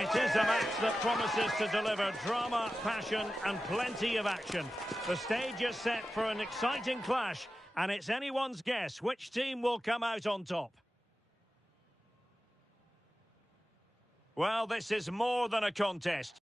It is a match that promises to deliver drama, passion and plenty of action. The stage is set for an exciting clash, and it's anyone's guess which team will come out on top. Well, this is more than a contest.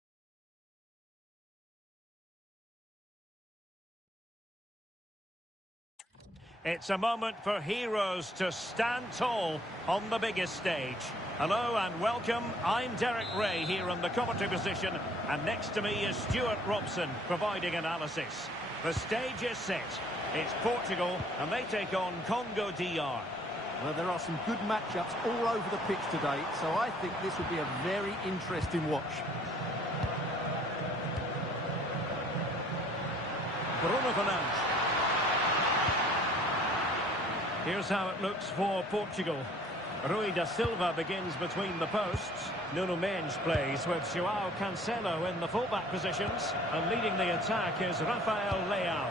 It's a moment for heroes to stand tall on the biggest stage. Hello and welcome, I'm Derek Ray here in the commentary position, and next to me is Stuart Robson providing analysis. The stage is set. It's Portugal and they take on Congo DR. Well, there are some good matchups all over the pitch today, so I think this will be a very interesting watch. Bruno Fernandes. Here's how it looks for Portugal. Rui da Silva begins between the posts. Nuno Mendes plays with João Cancelo in the fullback positions. And leading the attack is Rafael Leao.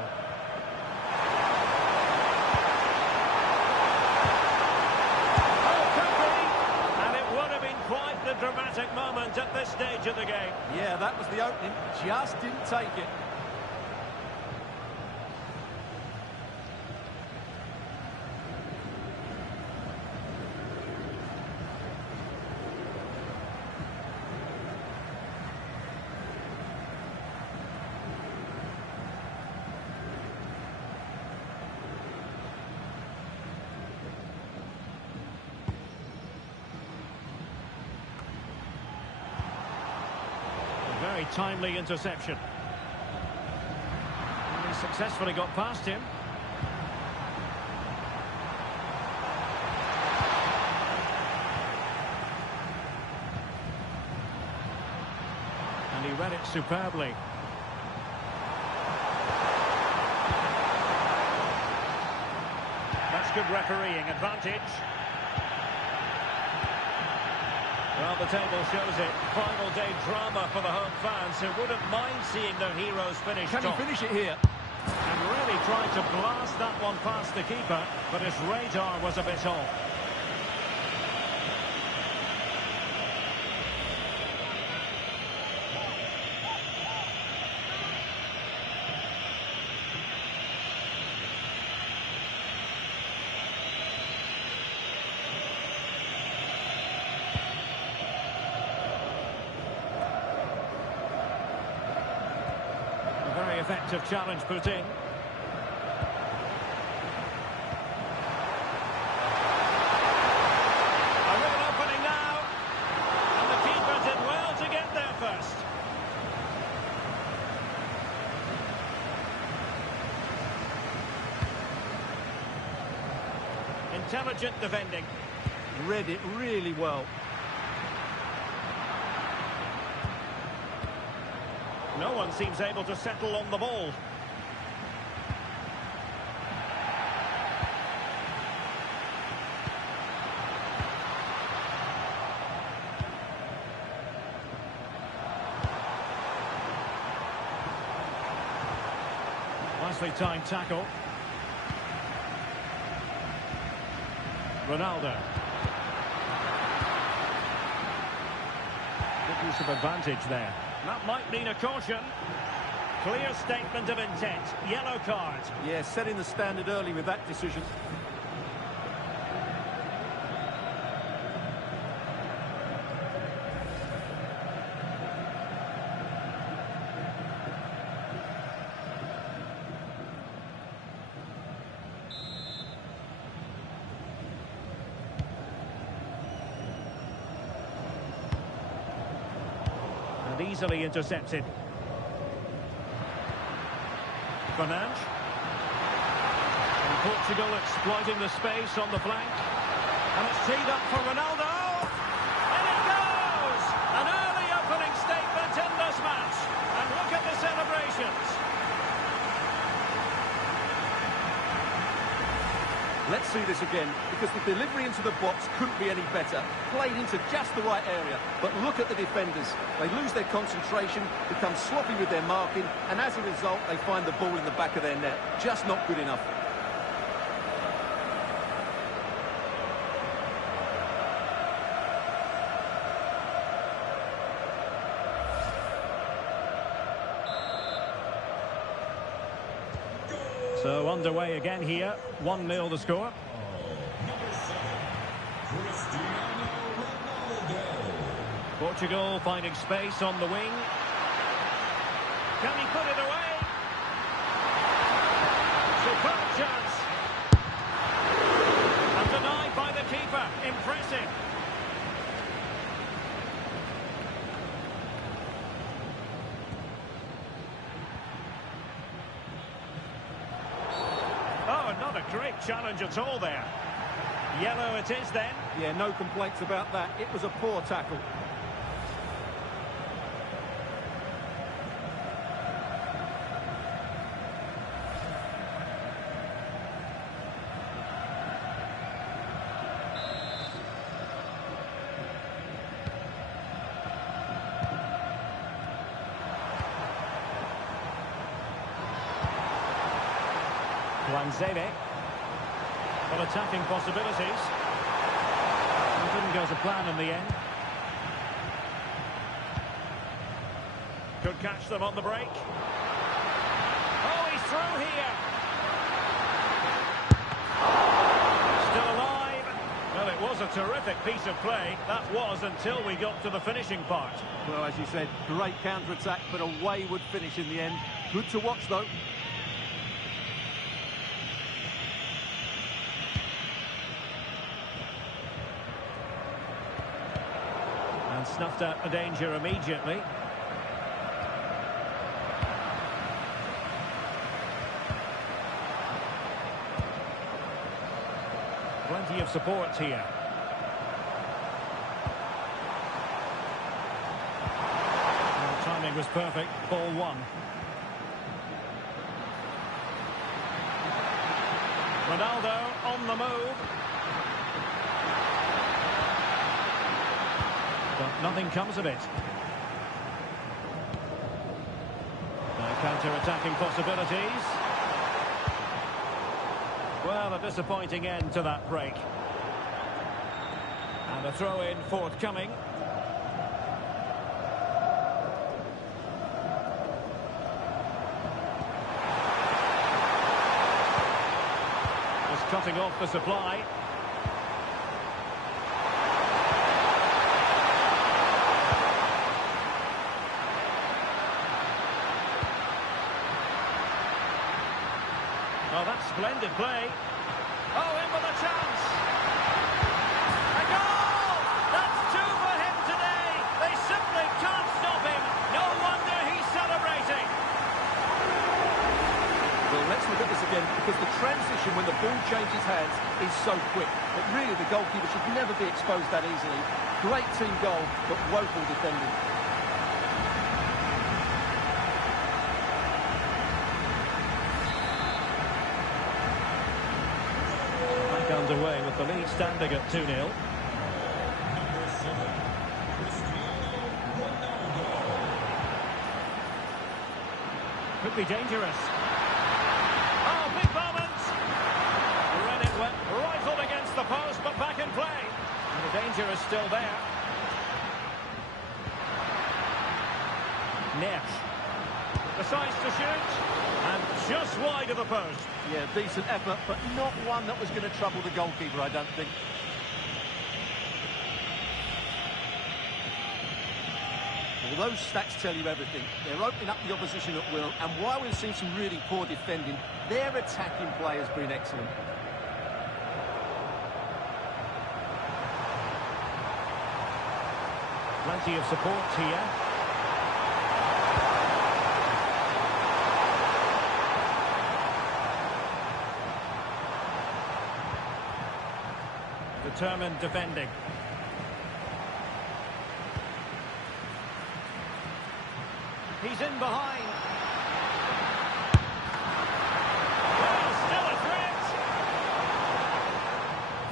Oh, could be! And it would have been quite the dramatic moment at this stage of the game. Yeah, that was the opening. Just didn't take it. Very timely interception. And he successfully got past him. And he read it superbly. That's good refereeing advantage. Well, the table shows it. Final day drama for the home fans who wouldn't mind seeing their heroes finish top. Can he finish it here? And really tried to blast that one past the keeper, but his radar was a bit off. Very effective challenge put in. A real opening now. And the keeper did well to get there first. Intelligent defending. Read it really well. No one seems able to settle on the ball. Nicely timed tackle. Ronaldo. Good use of advantage there. That might mean a caution. Clear statement of intent. Yellow card. Yeah, setting the standard early with that decision. Easily intercepted. Fernandes. And Portugal exploiting the space on the flank. And it's teed up for Ronaldo. And it goes! An early opening statement in this match. And look at the celebrations. Let's see this again, because the delivery into the box couldn't be any better. Played into just the right area. But look at the defenders. They lose their concentration, become sloppy with their marking, and as a result, they find the ball in the back of their net. Just not good enough. So underway again here. 1-0 the score. Number 7, Cristiano Ronaldo. Portugal finding space on the wing. Can he put it away? Superb chance. And denied by the keeper. Impressive. Oh, not a great challenge at all there. Yellow it is then. Yeah, no complaints about that. It was a poor tackle. Wanzebe. Well, attacking possibilities. It didn't go to plan in the end. Could catch them on the break. Oh, he's through here. Still alive. Well, it was a terrific piece of play. That was until we got to the finishing part. Well, as you said, great counter-attack, but a wayward finish in the end. Good to watch, though. And snuffed out the danger immediately. Plenty of support here. Well, timing was perfect. Ball one. Ronaldo on the move. But nothing comes of it. Counter-attacking possibilities. Well, a disappointing end to that break. And a throw-in forthcoming. Just cutting off the supply. Oh, that's splendid play. Oh, in with a chance. A goal! That's two for him today. They simply can't stop him. No wonder he's celebrating. Well, let's look at this again, because the transition when the ball changes hands is so quick. But really, the goalkeeper should never be exposed that easily. Great team goal, but woeful defending. Underway with the lead standing at 2-0. Number 7, Cristiano Ronaldo. Could be dangerous. Oh, big moment! Ran it went rifled against the post, but back in play. And the danger is still there. Neff decides to shoot, and just wide of the post. Yeah, decent effort, but not one that was going to trouble the goalkeeper, I don't think. Well, those stats tell you everything. They're opening up the opposition at will, and while we've seen some really poor defending, their attacking play has been excellent. Plenty of support here. Determined defending. He's in behind. Well, still a threat.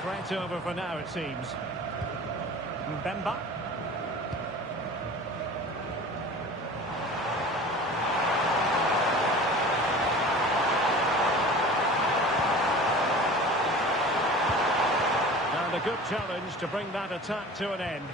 Threat over for now, it seems. Mbemba. And a good challenge to bring that attack to an end.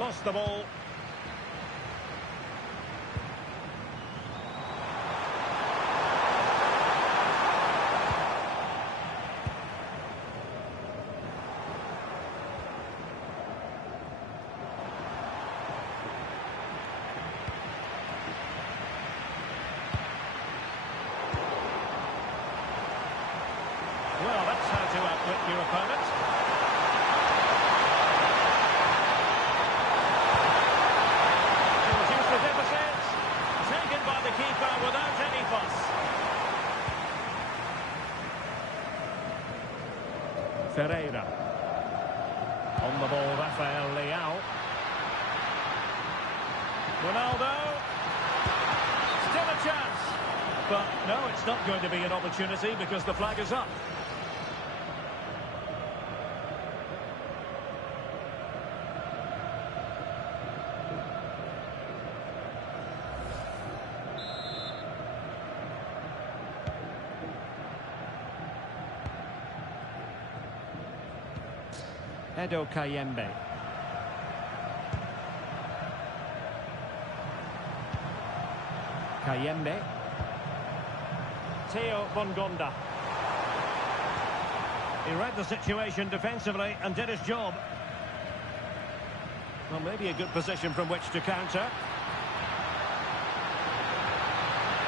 Lost the ball. Well, that's how to outwit your opponent. To reduce the deficit. Taken by the keeper without any fuss. Ferreira. On the ball, Rafael Leao. Ronaldo. Still a chance. But no, it's not going to be an opportunity because the flag is up. Edo Kayembe. Kayembe. Theo Bongonda. He read the situation defensively and did his job. Well, maybe a good position from which to counter.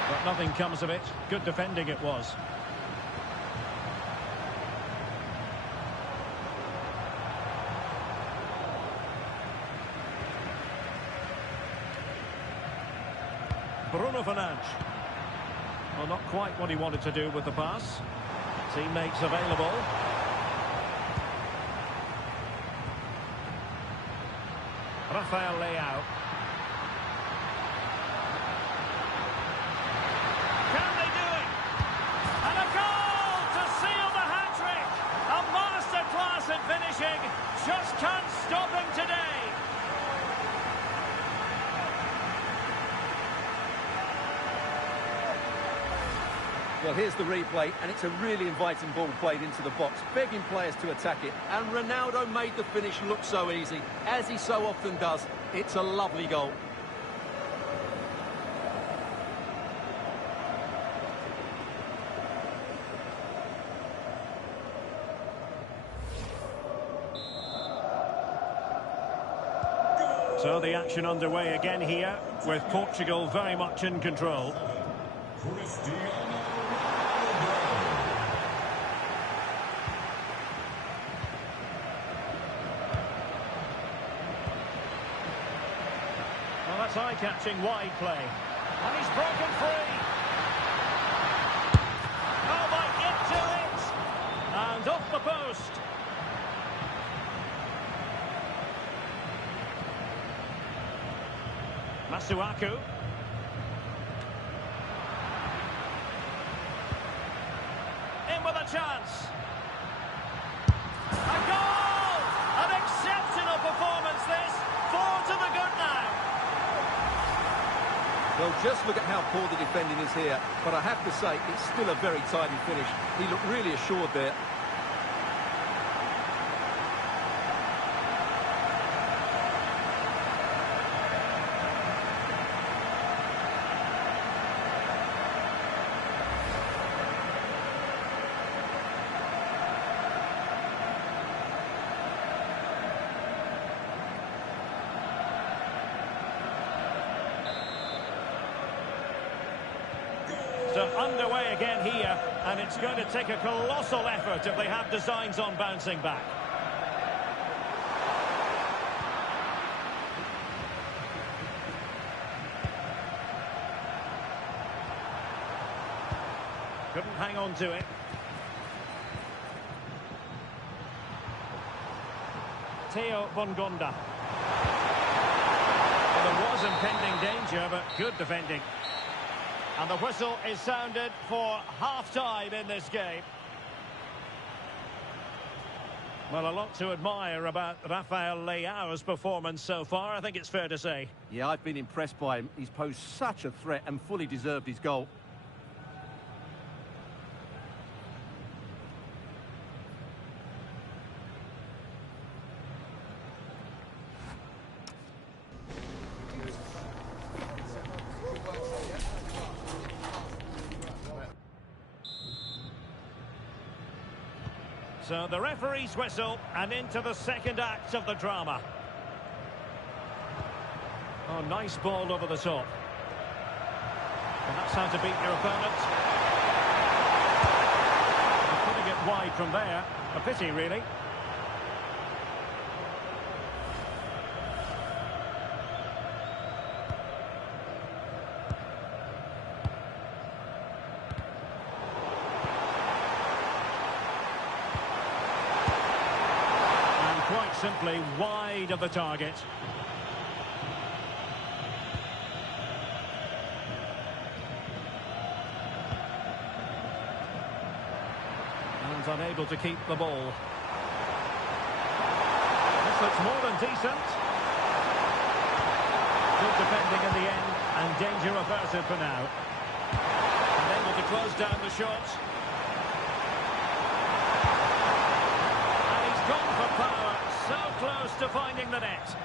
But nothing comes of it. Good defending it was. Bruno Fernandes. Well, not quite what he wanted to do with the pass. Teammates available. Rafael Leao. Can they do it? And a goal to seal the hat-trick! A masterclass at finishing. Just can't stop him today. Well, here's the replay, and it's a really inviting ball played into the box, begging players to attack it. And Ronaldo made the finish look so easy, as he so often does. It's a lovely goal. So the action underway again here, with Portugal very much in control. Cristiano Well, that's eye-catching wide play. And he's broken free. Oh, my, into it! And off the post. Masuaku. In with a chance. A goal! An exceptional performance this. 4 to the good now. Well, just look at how poor the defending is here. But I have to say, it's still a very tidy finish. He looked really assured there. So underway again here, and it's going to take a colossal effort if they have designs on bouncing back. Couldn't hang on to it. Theo Bongonda. Well, there was impending danger, but good defending. And the whistle is sounded for half-time in this game. Well, a lot to admire about Rafael Leao's performance so far, I think it's fair to say. Yeah, I've been impressed by him. He's posed such a threat and fully deserved his goal. So the referee's whistle and into the second act of the drama. Oh, nice ball over the top. And that's how to beat your opponent. Putting it wide from there. A pity, really. Quite simply wide of the target. And unable to keep the ball. This looks more than decent. Good defending in the end, and danger averted for now. And able to close down the shot. And he's gone for power. So close to finding the net.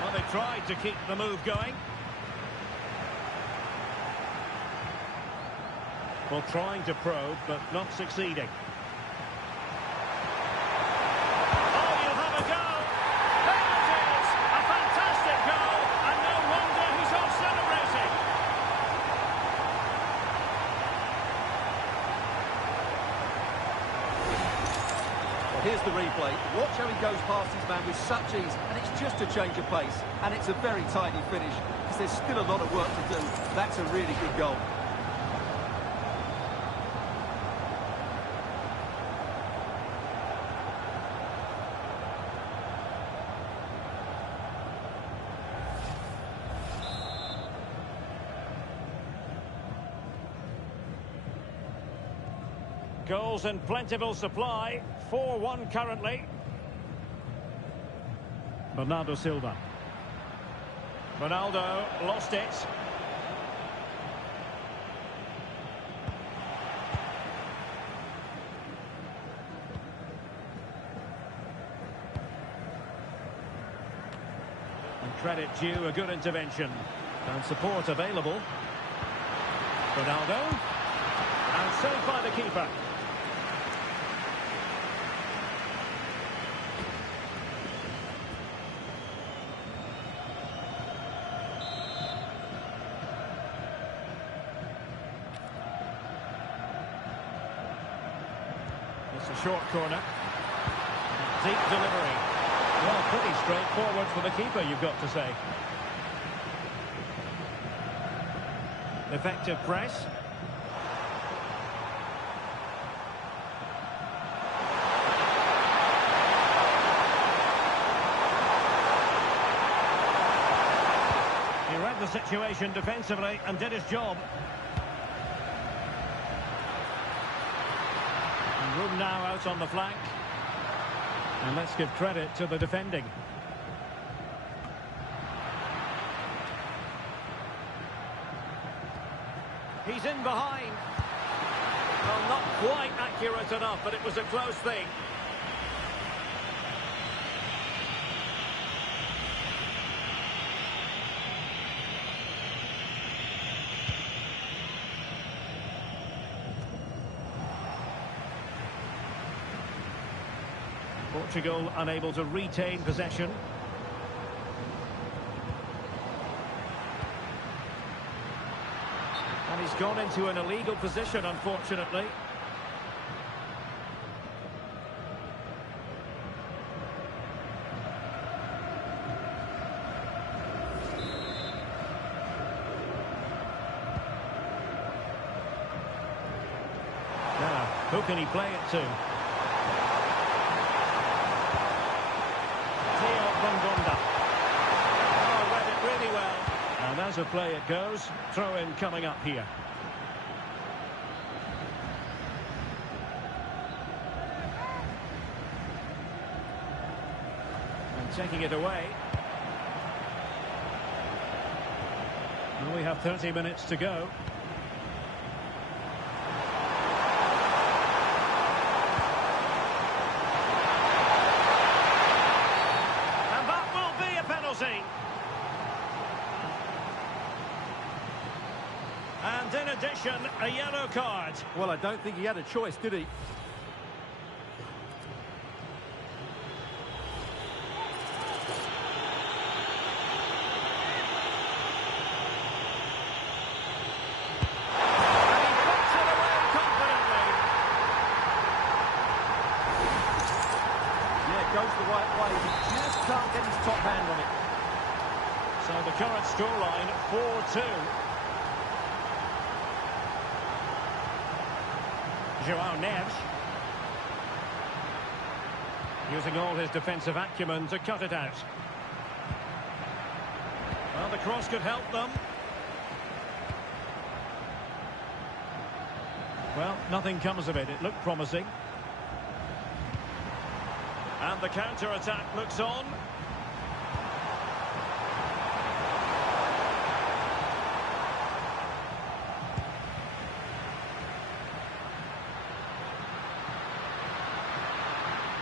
Well, they tried to keep the move going. Well, trying to probe, but not succeeding. Here's the replay. Watch how he goes past his man with such ease, and it's just a change of pace. And it's a very tidy finish, because there's still a lot of work to do. That's a really good goal. Goals in plentiful supply. 4-1 currently. Bernardo Silva. Ronaldo lost it. And credit due, a good intervention. And support available. Ronaldo. And saved by the keeper. It's a short corner. Deep delivery. Well, pretty straightforward for the keeper, you've got to say. Effective press. He read the situation defensively and did his job. Room now out on the flank. And let's give credit to the defending. He's in behind. Well, not quite accurate enough, but it was a close thing. Portugal unable to retain possession. And he's gone into an illegal position, unfortunately. Now, who can he play it to? Oh, read it really well. And as a play it goes, throw-in coming up here. And taking it away. Well, we have 30 minutes to go. addition, a yellow card. Well, I don't think he had a choice, did he? Goes the right way, he just can't get his top hand on it. So the current scoreline, 4-2. João Neves. Using all his defensive acumen to cut it out. Well, the cross could help them. Well, nothing comes of it. It looked promising. And the counter-attack looks on.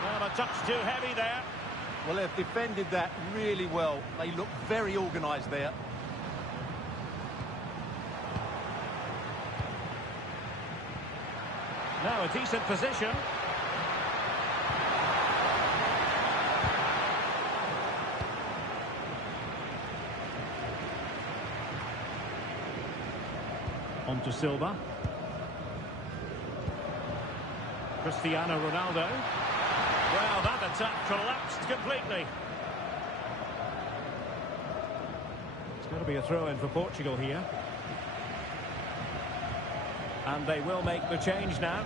Well, a touch too heavy there. Well, they've defended that really well. They look very organised there. Now a decent position. On to Silva. Cristiano Ronaldo. Well, that attack collapsed completely. It's going to be a throw-in for Portugal here. And they will make the change now.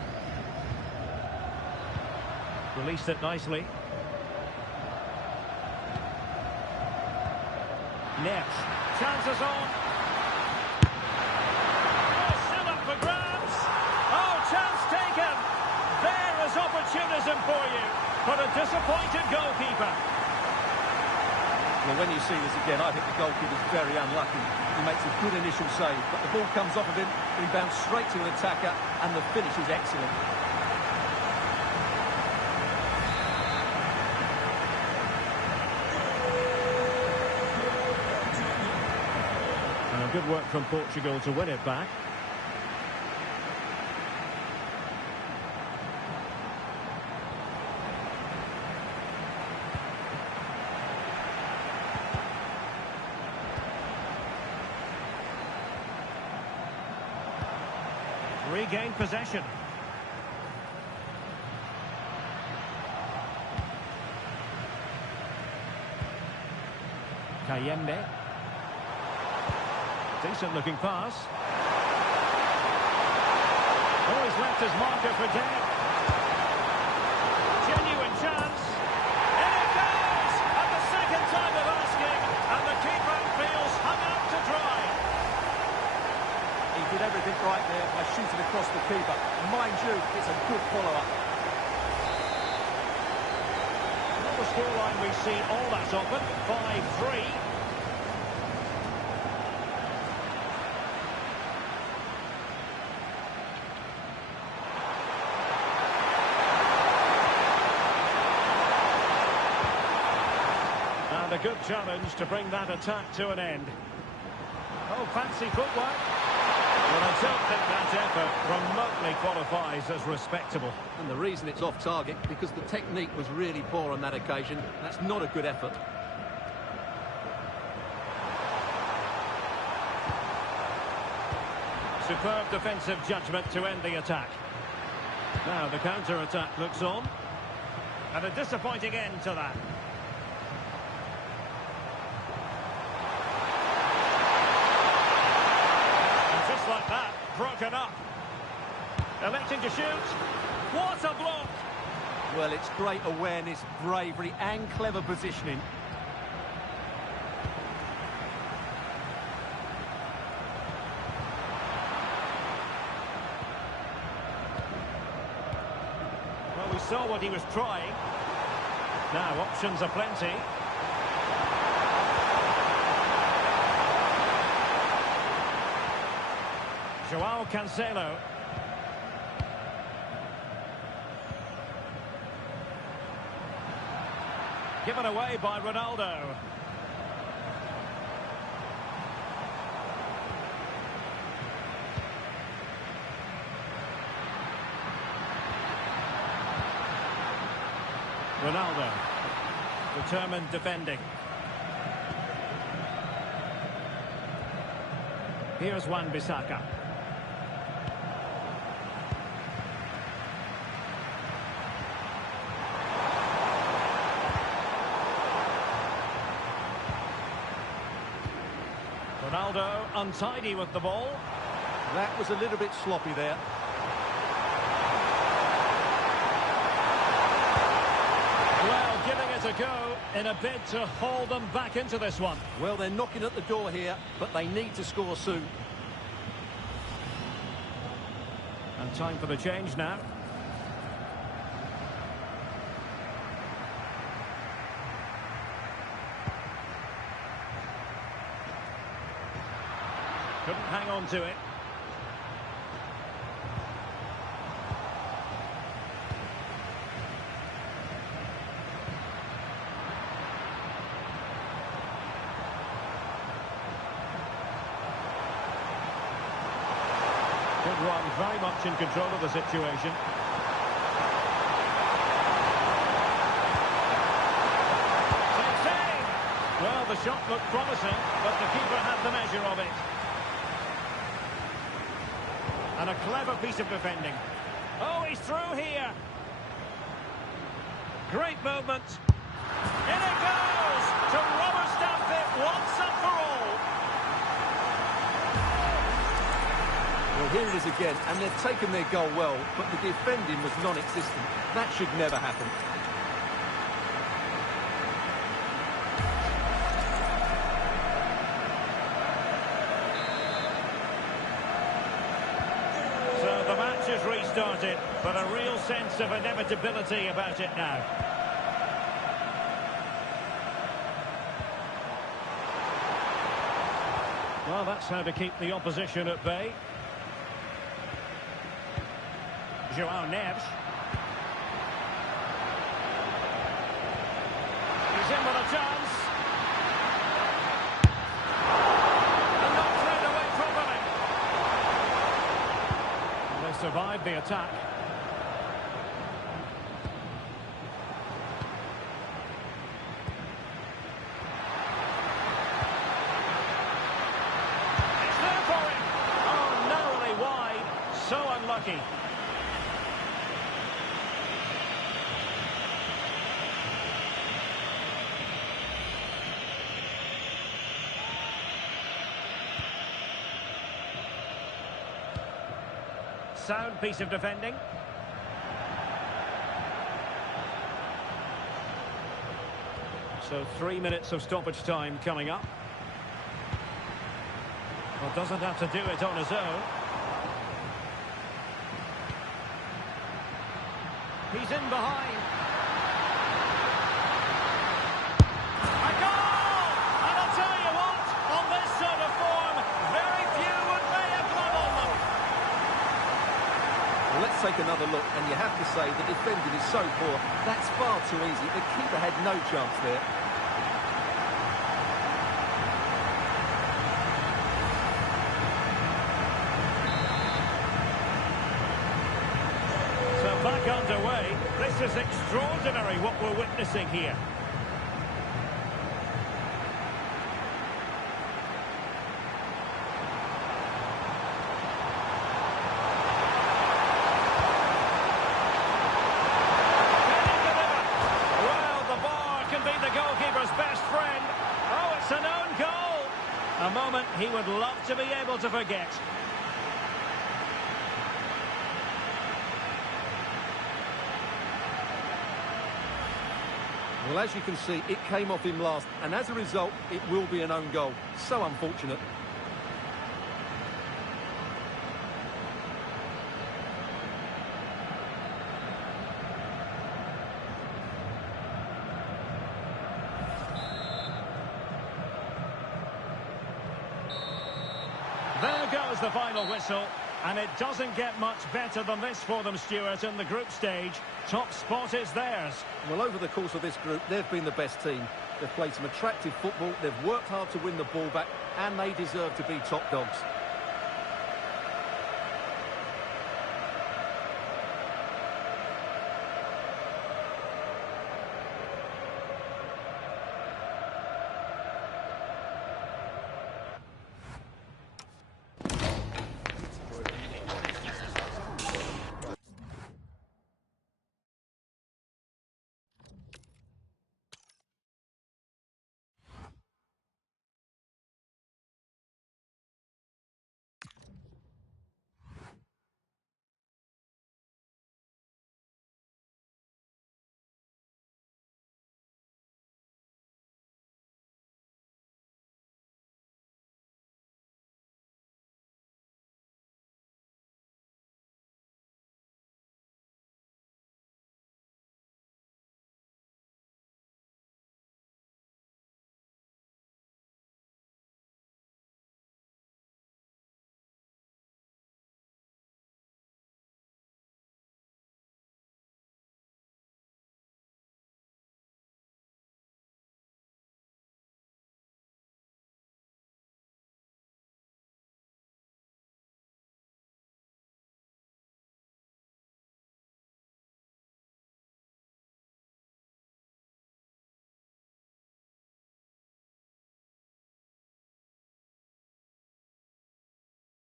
Released it nicely. Neves. Chances on. Opportunism for you, but a disappointed goalkeeper. Well, when you see this again, I think the goalkeeper's very unlucky. He makes a good initial save, but the ball comes off of him, rebounds straight to an attacker, and the finish is excellent. And good work from Portugal to win it back. Regained possession. Cayenne. Decent looking pass. Oh, he's left his marker for dead. Genuine chance. In it goes! At the second time of asking, and the keeper feels hung out to dry. He did everything right there by shooting across the keeper. Mind you, it's a good follow-up. Not the scoreline we see all that often, 5-3. And a good challenge to bring that attack to an end. Oh, fancy footwork. Well, I don't think that effort remotely qualifies as respectable. And the reason it's off target, because the technique was really poor on that occasion. That's not a good effort. Superb defensive judgment to end the attack. Now the counter-attack looks on. And a disappointing end to that. Like that, broken up. Electing to shoot. What a block! Well, it's great awareness, bravery and clever positioning. Well, we saw what he was trying. Now, options are plenty. João Cancelo. Given away by Ronaldo. Ronaldo. Determined defending. Here's Wan-Bissaka. Ronaldo untidy with the ball. That was a little bit sloppy there. Well, giving it a go in a bid to haul them back into this one. Well, they're knocking at the door here, but they need to score soon. And time for the change now. Couldn't hang on to it. Good run, very much in control of the situation. Save! Well, the shot looked promising, but the keeper had the measure of it. And a clever piece of defending. Oh, he's through here. Great movement. In it goes to rubber stamp it once and for all. Well, here it is again, and they've taken their goal well, but the defending was non-existent. That should never happen. So the match has restarted, but a real sense of inevitability about it now. Well, that's how to keep the opposition at bay. João Neves. He's in with a chance. And not thrown away properly. They survived the attack. It's there for him. Oh, narrowly wide. So unlucky. Sound piece of defending. So 3 minutes of stoppage time coming up. Well, doesn't have to do it on his own. He's in behind. A goal! And I'll tell you what, on this sort of form, very few would lay a glove on them. Well, let's take another look, and you have to say the defending is so poor. That's far too easy. The keeper had no chance there. So back underway. This is extraordinary what we're witnessing here. An own goal. A moment he would love to be able to forget. Well, as you can see, it came off him last, and as a result, it will be an own goal. So unfortunate. There goes the final whistle, and it doesn't get much better than this for them, Stuart, in the group stage. Top spot is theirs. Well, over the course of this group, they've been the best team. They've played some attractive football, they've worked hard to win the ball back, and they deserve to be top dogs.